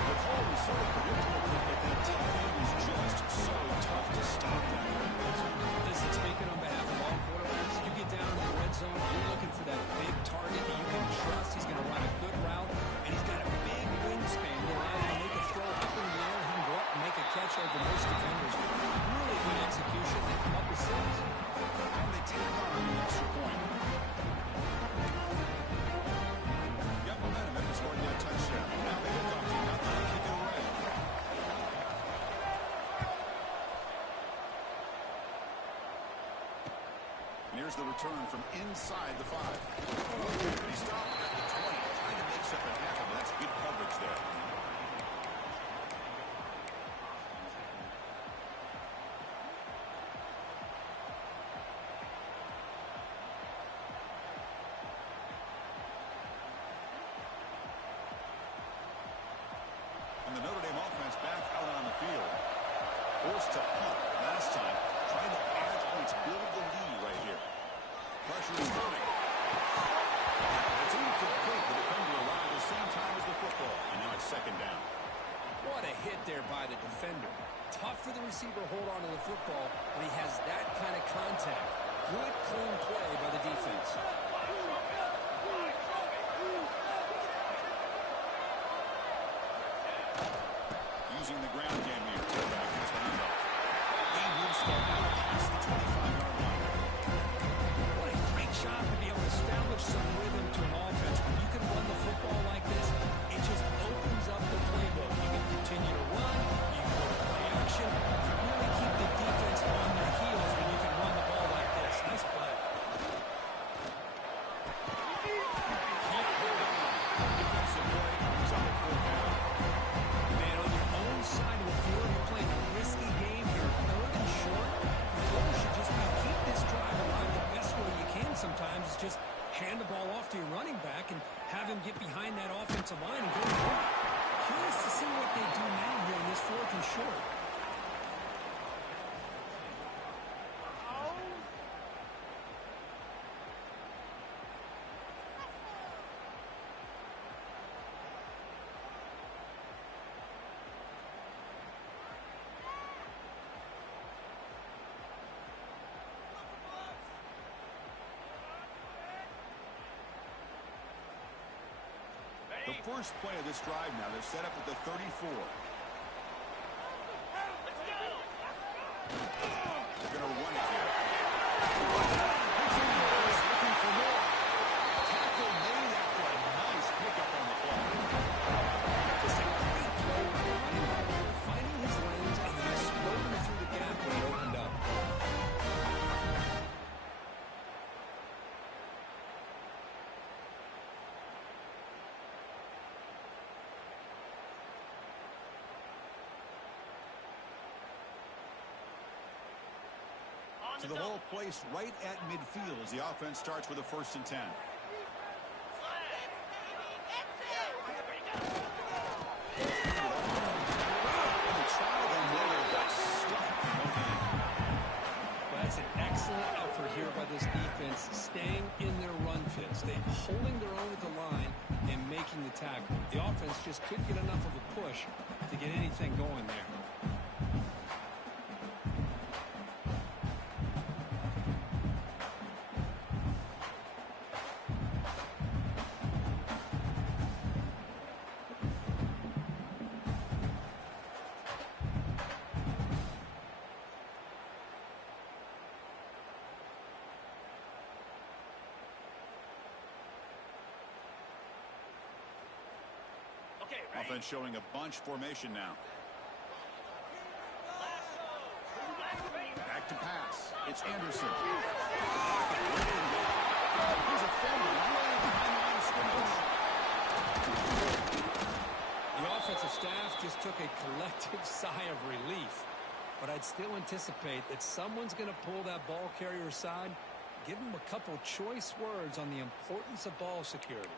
The call was sort of predictable, but that tight end was just so tough to stop that. Listen, speaking on behalf of all quarterbacks, you get down in the red zone, you're looking for that big target that you can trust. He's going to run a good route, and he's got a big wingspan to allow him to make a throw up in the air. He can go up and make a catch over most defenders. Really good execution. They come up with 6. And they tack on the extra point. Got momentum and scored that touchdown. Now they look up to nothing to kick it away. And here's the return from inside the 5. He stopped at the 20, trying to make something happen. That's good coverage there. And the Notre Dame offense back out on the field. Forced to punt last time. Trying to add points, build the lead right here. Pressure is coming. It's incomplete. The defender arrived at the same time as the football. And now it's 2nd down. What a hit there by the defender. Tough for the receiver to hold on to the football when he has that kind of contact. Good, clean play by the defense. Using the ground game here. Tailback gets the handoff. He moves out past the 25-yard line. What a great shot to be able to establish some rhythm to an offense. When you can run the football like this, it just opens up the playbook. You can continue to run. You can go to play action. You really keep the defense on their heels when you can run the ball like this. Nice play. Defensive play comes on the 4th down. Man, on your own side of the field, you're playing a risky game here. 3rd and short. The goal should just be keep this drive alive the best way you can sometimes. Is just hand the ball off to your running back and have him get behind that offensive line and go to work. Curious to see what they do now here in this 4th and short. The first play of this drive now, they're set up at the 34. They're going to run it here. Looking for more. Tackle made after a nice pickup on the play. Just a great play by the running back here, finding his lanes and then exploding through the gap when he opened up. To the hole placed right at midfield as the offense starts with a 1st and 10. That's an excellent effort here by this defense, staying in their run fits. They're holding their own at the line and making the tackle. The offense just couldn't get enough of a push to get anything going there. Offense showing a bunch formation now. Back to pass. It's Anderson. He's a fumble way behind the line of scrimmage. The offensive staff just took a collective sigh of relief. But I'd still anticipate that someone's going to pull that ball carrier aside, give him a couple choice words on the importance of ball security.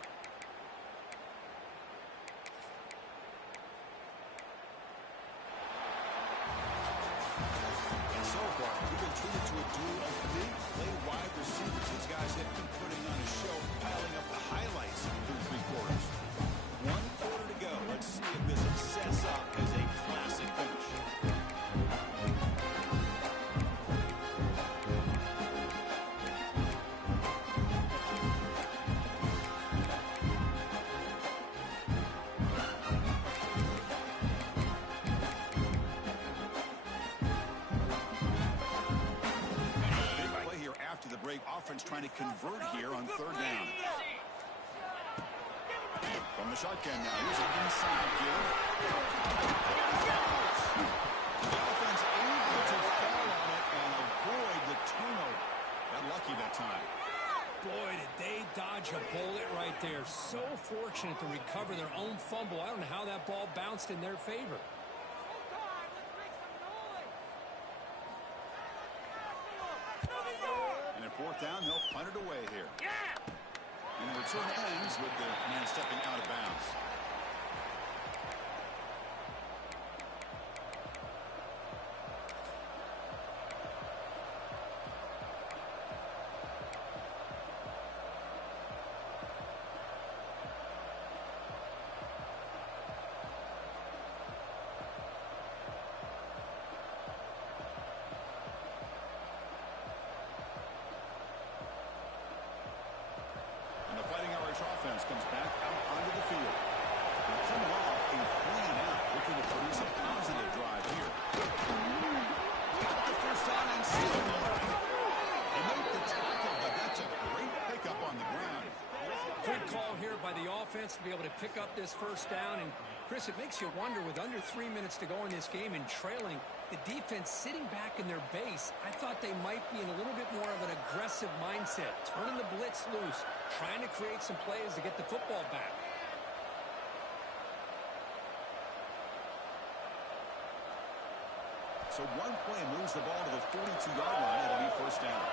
And so far, we've been treated to a duel of big play wide receivers. These guys have been putting on a show, piling up the highlights through 3 quarters. 1 quarter to go. Let's see if this sets up as a classic finish. Offense trying to convert here on 3rd down. From the shotgun now, here's an inside give. The offense able to fall on it and avoid the turnover. Got lucky that time. Boy, did they dodge a bullet right there. So fortunate to recover their own fumble. I don't know how that ball bounced in their favor. And at 4th down, they'll punt it away here. And the return ends with the man stepping out of bounds. Offense comes back out onto the field. They're coming off a 3-and-out, looking to produce a positive drive here. Got the first down and still going. They make the tackle, but that's a great pickup on the ground. Good call here by the offense to be able to pick up this first down. And, Chris, it makes you wonder, with under 3 minutes to go in this game and trailing, the defense sitting back in their base, I thought they might be in a little bit more of an aggressive mindset, turning the blitz loose, trying to create some plays to get the football back. So one play moves the ball to the 42-yard line. It'll be first down.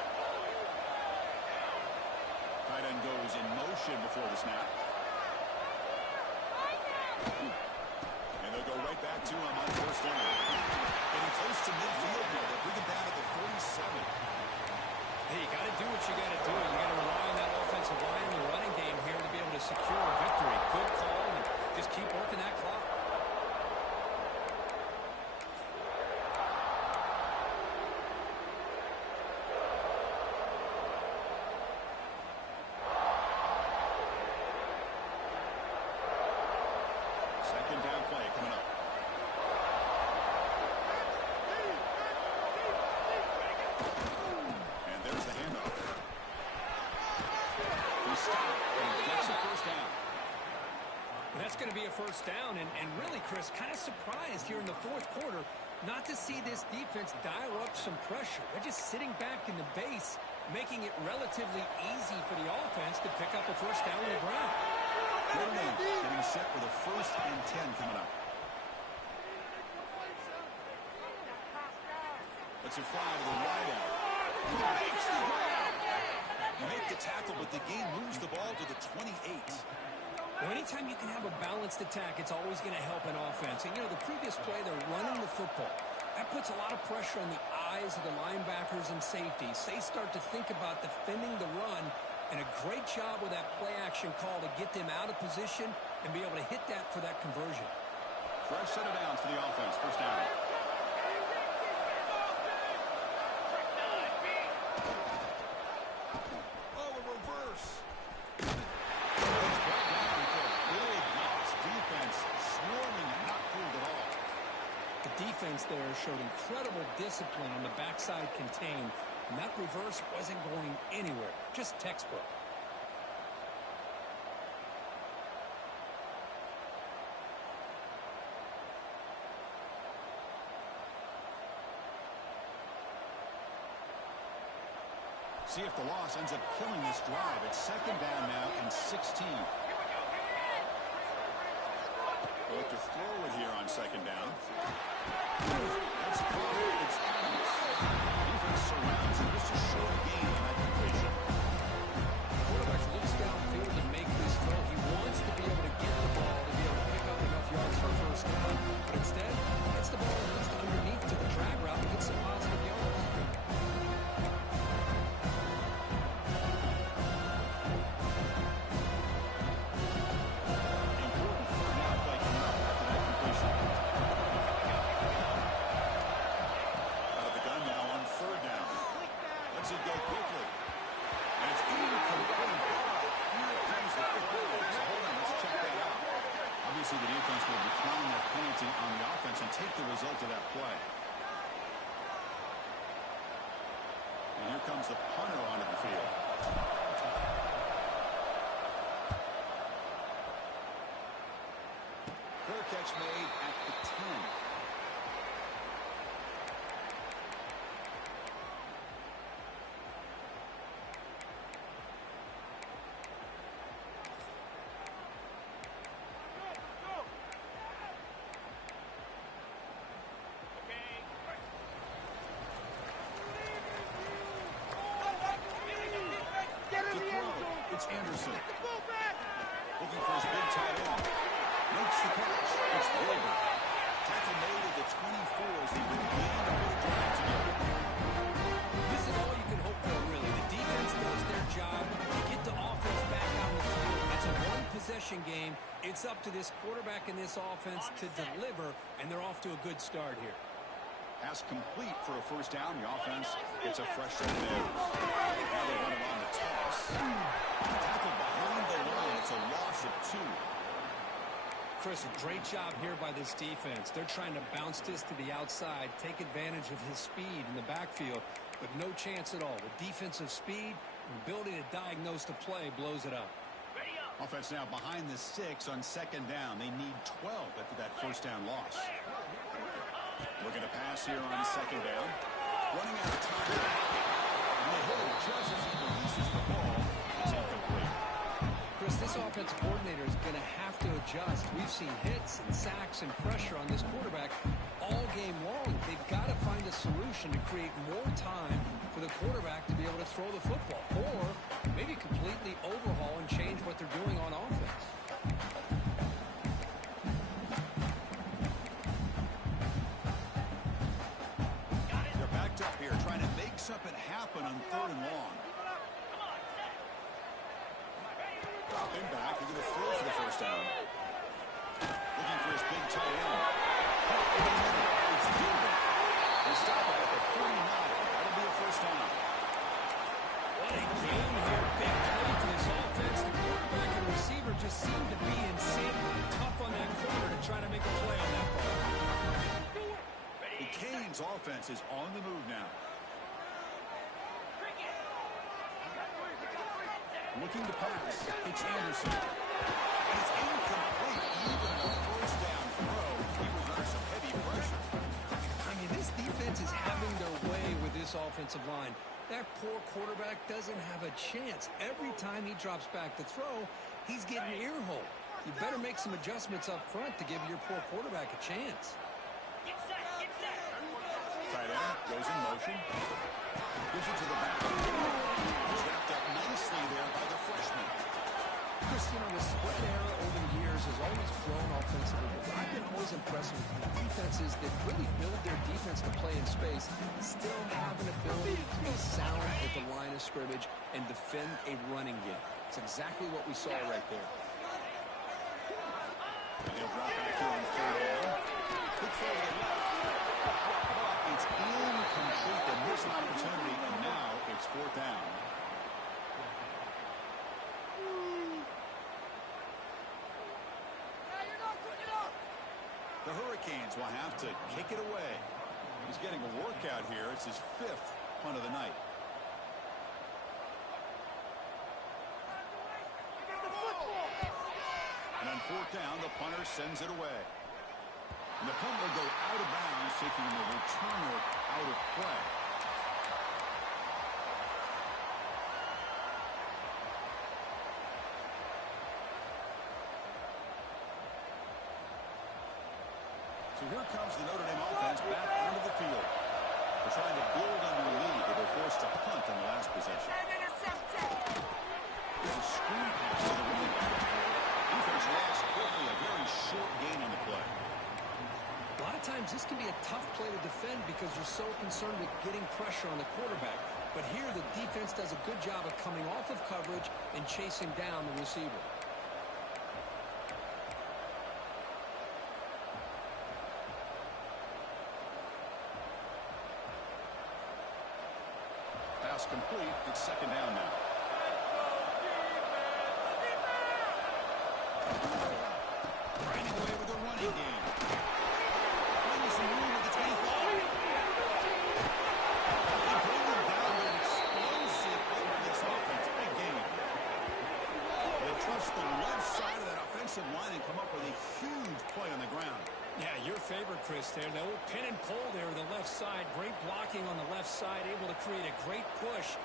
Tight end goes in motion before the snap. And they'll go right back to him on first down. Getting close to midfield now. They bring him down at the 47. Hey, you got to do what you got to do. You got to rely on that offensive line and the running game here to be able to secure a victory. Good call, and just keep working that clock. Second down play coming up. And there's the handoff. He stopped and gets a first down. And that's going to be a first down, and really, Chris, kind of surprised here in the 4th quarter not to see this defense dial up some pressure. They're just sitting back in the base, making it relatively easy for the offense to pick up a first down on the ground. Notre getting set for the 1st and 10 coming up. Let's it fly to the wide out. Makes the grab. Make the tackle, but the game moves the ball to the 28. Well, anytime you can have a balanced attack, it's always going to help an offense. And, you know, the previous play, they're running the football. That puts a lot of pressure on the eyes of the linebackers and safeties. They start to think about defending the run, and a great job with that play-action call to get them out of position and be able to hit that for that conversion. Fresh set of downs for the offense. First down. Oh, a reverse. Defense there showed incredible discipline on the backside contain, and that reverse wasn't going anywhere, just textbook. See if the loss ends up killing this drive. It's second down now and 16. They'll have to throw it here on second down. That's caught. It's Adams. Defense surrounds him. Just a short gain on that completion. Quarterback looks downfield to make this throw. He wants to be able to get the ball to be able to pick up enough yards for a first down. But instead, gets the ball just underneath to the drag route and gets some positive yards. The defense will decline that penalty on the offense and take the result of that play. And here comes the punter onto the field. Fair catch made at the 10. It's Anderson. Looking for his big tight end. Makes the catch. It's Wilbur. Tackle made at the 24 as they begin to put a drive together. This is all you can hope for, really. The defense does their job. You get the offense back on the field. It's a one-possession game. It's up to this quarterback and this offense to deliver, and they're off to a good start here. Pass complete for a first down. The offense gets a fresh set of downs. Now they run it on the toss. Tackle behind the line. It's a loss of 2. Chris, a great job here by this defense. They're trying to bounce this to the outside, take advantage of his speed in the backfield, but no chance at all. The defensive speed and ability to diagnose the play blows it up. Offense now behind the 6 on second down. They need 12 after that first down loss. Looking to pass here on second down. Running out of time. And they hold it just as he releases the ball. It's incomplete. Chris, this offensive coordinator is going to have to adjust. We've seen hits and sacks and pressure on this quarterback all game long. They've got to find a solution to create more time for the quarterback to be able to throw the football. Or maybe completely overhaul and change what they're doing on offense. Up here trying to make something happen on third and long. Dropping back, looking to throw for the first down. Looking for his big tight end. It's Gilbert. They stop it at the 49. That'll be a first down. What a game here. Big play for this offense. The quarterback and receiver just seem to be insanely tough on that corner to try to make a play on that ball. The Canes offense is on the move now. Looking to pass. It's Anderson. It's incomplete. Even a first down throw. He was under some heavy pressure. I mean, this defense is having their way with this offensive line. That poor quarterback doesn't have a chance. Every time he drops back to throw, he's getting ear-hole. You better make some adjustments up front to give your poor quarterback a chance. Tight end goes in motion. Gives it to the back. He's wrapped up nicely there by the freshman. Chris, you know, the spread error over the years has always grown offensively, but I've been always impressed with the defenses that really build their defense to play in space, still have an ability to be sound at the line of scrimmage and defend a running game. It's exactly what we saw right there. And he'll drop back here on third down. Quick throw to the left. It's incomplete. The missed opportunity, and now it's fourth down. The Hurricanes will have to kick it away. He's getting a workout here. It's his 5th punt of the night. And on fourth down, the punter sends it away. And the punt will go out of bounds, taking the returner out of play. So here comes the Notre Dame offense back onto the field. They're trying to build on their lead. They were forced to punt on the last possession. There's a screen pass to the running back. Defense reacts quickly. A very short gain on the play. A lot of times this can be a tough play to defend because you're so concerned with getting pressure on the quarterback. But here the defense does a good job of coming off of coverage and chasing down the receiver. Pass complete. It's second down now. Grinding away with the running game. Finding some room at the 25. They bring them down with an explosive play by this offense. Big game. They trust the left side of that offensive line and come up with a huge play on the ground. Yeah, your favorite, Chris, there. The old pin and pull there on the left side. Great blocking on the left side. Able to create a great push.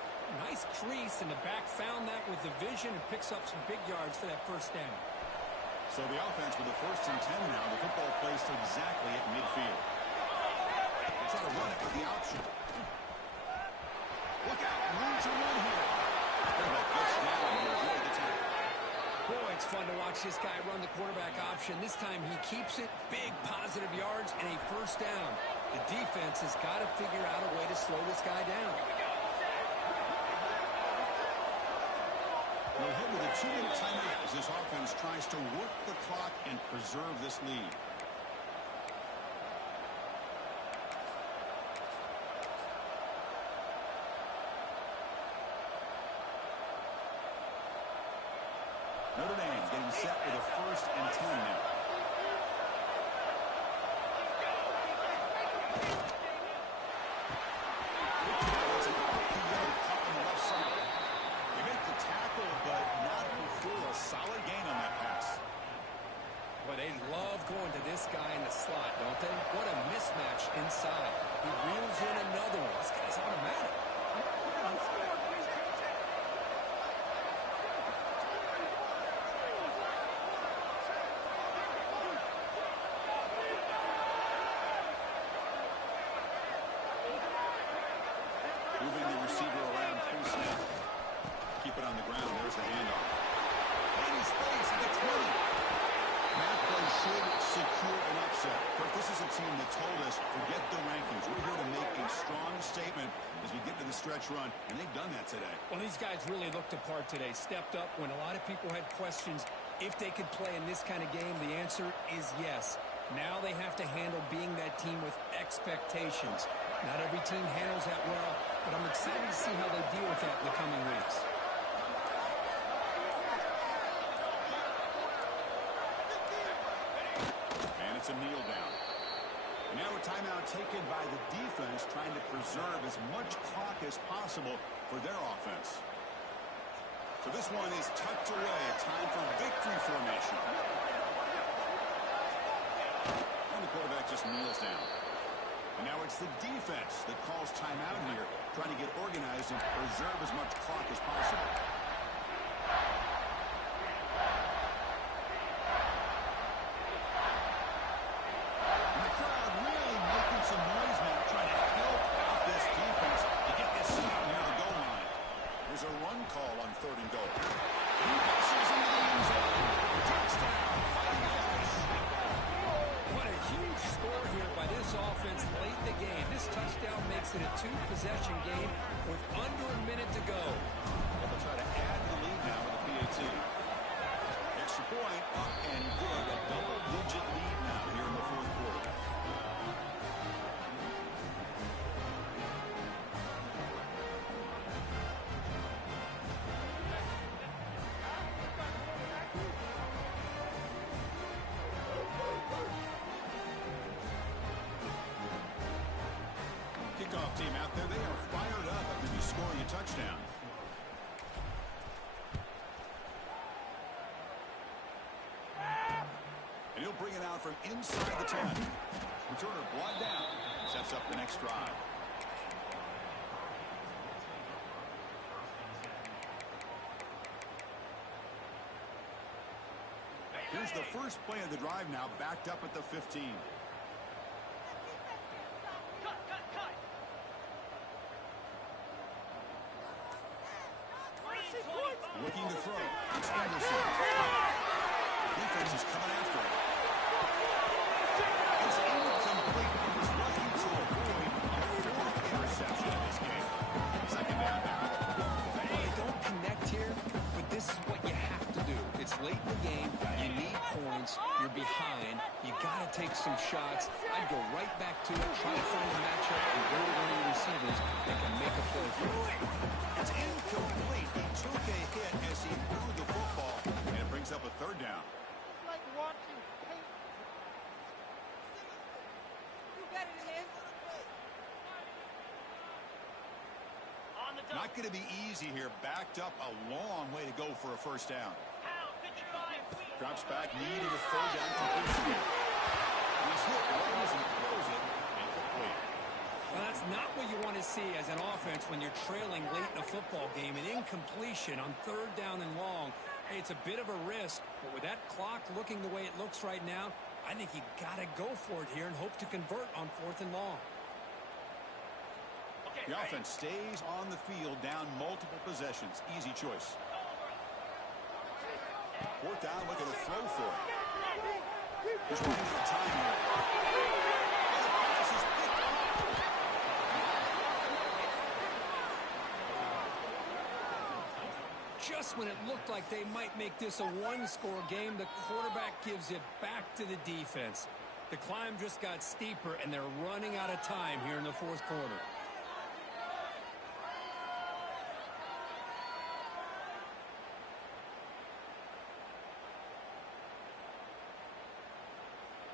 Nice crease, and the back found that with the vision and picks up some big yards for that first down. So the offense with the 1st and 10 now. The football placed exactly at midfield. They try to run it with the option. Look out. Room to run here. Quarterback gets down and avoid the tackle. Boy, it's fun to watch this guy run the quarterback option. This time he keeps it. Big positive yards and a first down. The defense has got to figure out a way to slow this guy down. We'll head with a 2-minute timeout as this offense tries to work the clock and preserve this lead. Notre Dame getting set with a 1st and 10 now. It's an RPO caught on the left side. They make the tackle, but not before a solid gain on that pass. But they love going to this guy in the slot, don't they? What a mismatch inside. He reels in another one. This guy's automatic. Moving the receiver around pre-snap. Keep it on the ground. There's the handoff. And in space at the 20. That play should secure an upset. Kirk, this is a team that told us, forget the rankings. We're here to make a strong statement as we get to the stretch run, and they've done that today. Well, these guys really looked apart today. Stepped up when a lot of people had questions if they could play in this kind of game. The answer is yes. Now they have to handle being that team with expectations. Not every team handles that well, but I'm excited to see how they deal with that in the coming weeks. And it's a kneel down. And now a timeout taken by the defense, trying to preserve as much clock as possible for their offense. So this one is tucked away. Time for victory formation. And the quarterback just kneels down. And now it's the defense that calls timeout here, trying to get organized and preserve as much clock as possible. And the crowd really making some noise now, trying to help out this defense to get this stop near the goal line. There's a run call on 3rd and goal. He passes into the end zone. Touchdown, Fighting Irish. What a huge score here by this offense late in the game. This touchdown makes it a 2-possession game with under a minute to go. They'll try to add to the lead now with a PAT. Extra point up and good. A double-digit lead now here in the 4th quarter. Kickoff team out there, they are fired up after you scoring a touchdown. And he'll bring it out from inside the 10. Returner brought down. Sets up the next drive. Here's the first play of the drive now, backed up at the 15. Looking to throw. It's Anderson. Defense is coming after him. It's incomplete. He was lucky to avoid a fourth interception in this game. Second down now. Well, they don't connect here, but this is what you have to do. It's late in the game. You need points. You're behind. You got to take some shots. I'd go right back to it, try to find a matchup, and go to one of your receivers that can make a play for you. It's incomplete. He took a hit as he threw the football, and it brings up a third down. It's like watching paint. You better than this. Not going to be easy here. Backed up a long way to go for a first down. Drops back, needed a third down completion here. He's hit right as he throws it. Incomplete. Well, that's not what you want to see as an offense when you're trailing late in a football game. An incompletion on third down and long. Hey, it's a bit of a risk, but with that clock looking the way it looks right now, I think you got to go for it here and hope to convert on fourth and long. The offense stays on the field, down multiple possessions. Easy choice. Fourth down, looking to throw for it. He's running for time here. And the pass is picked off. Just when it looked like they might make this a one-score game, the quarterback gives it back to the defense. The climb just got steeper, and they're running out of time here in the fourth quarter.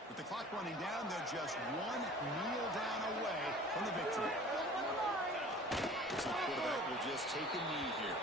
With the clock running down, they're just one kneel down away from the victory. So the quarterback will just take a knee here.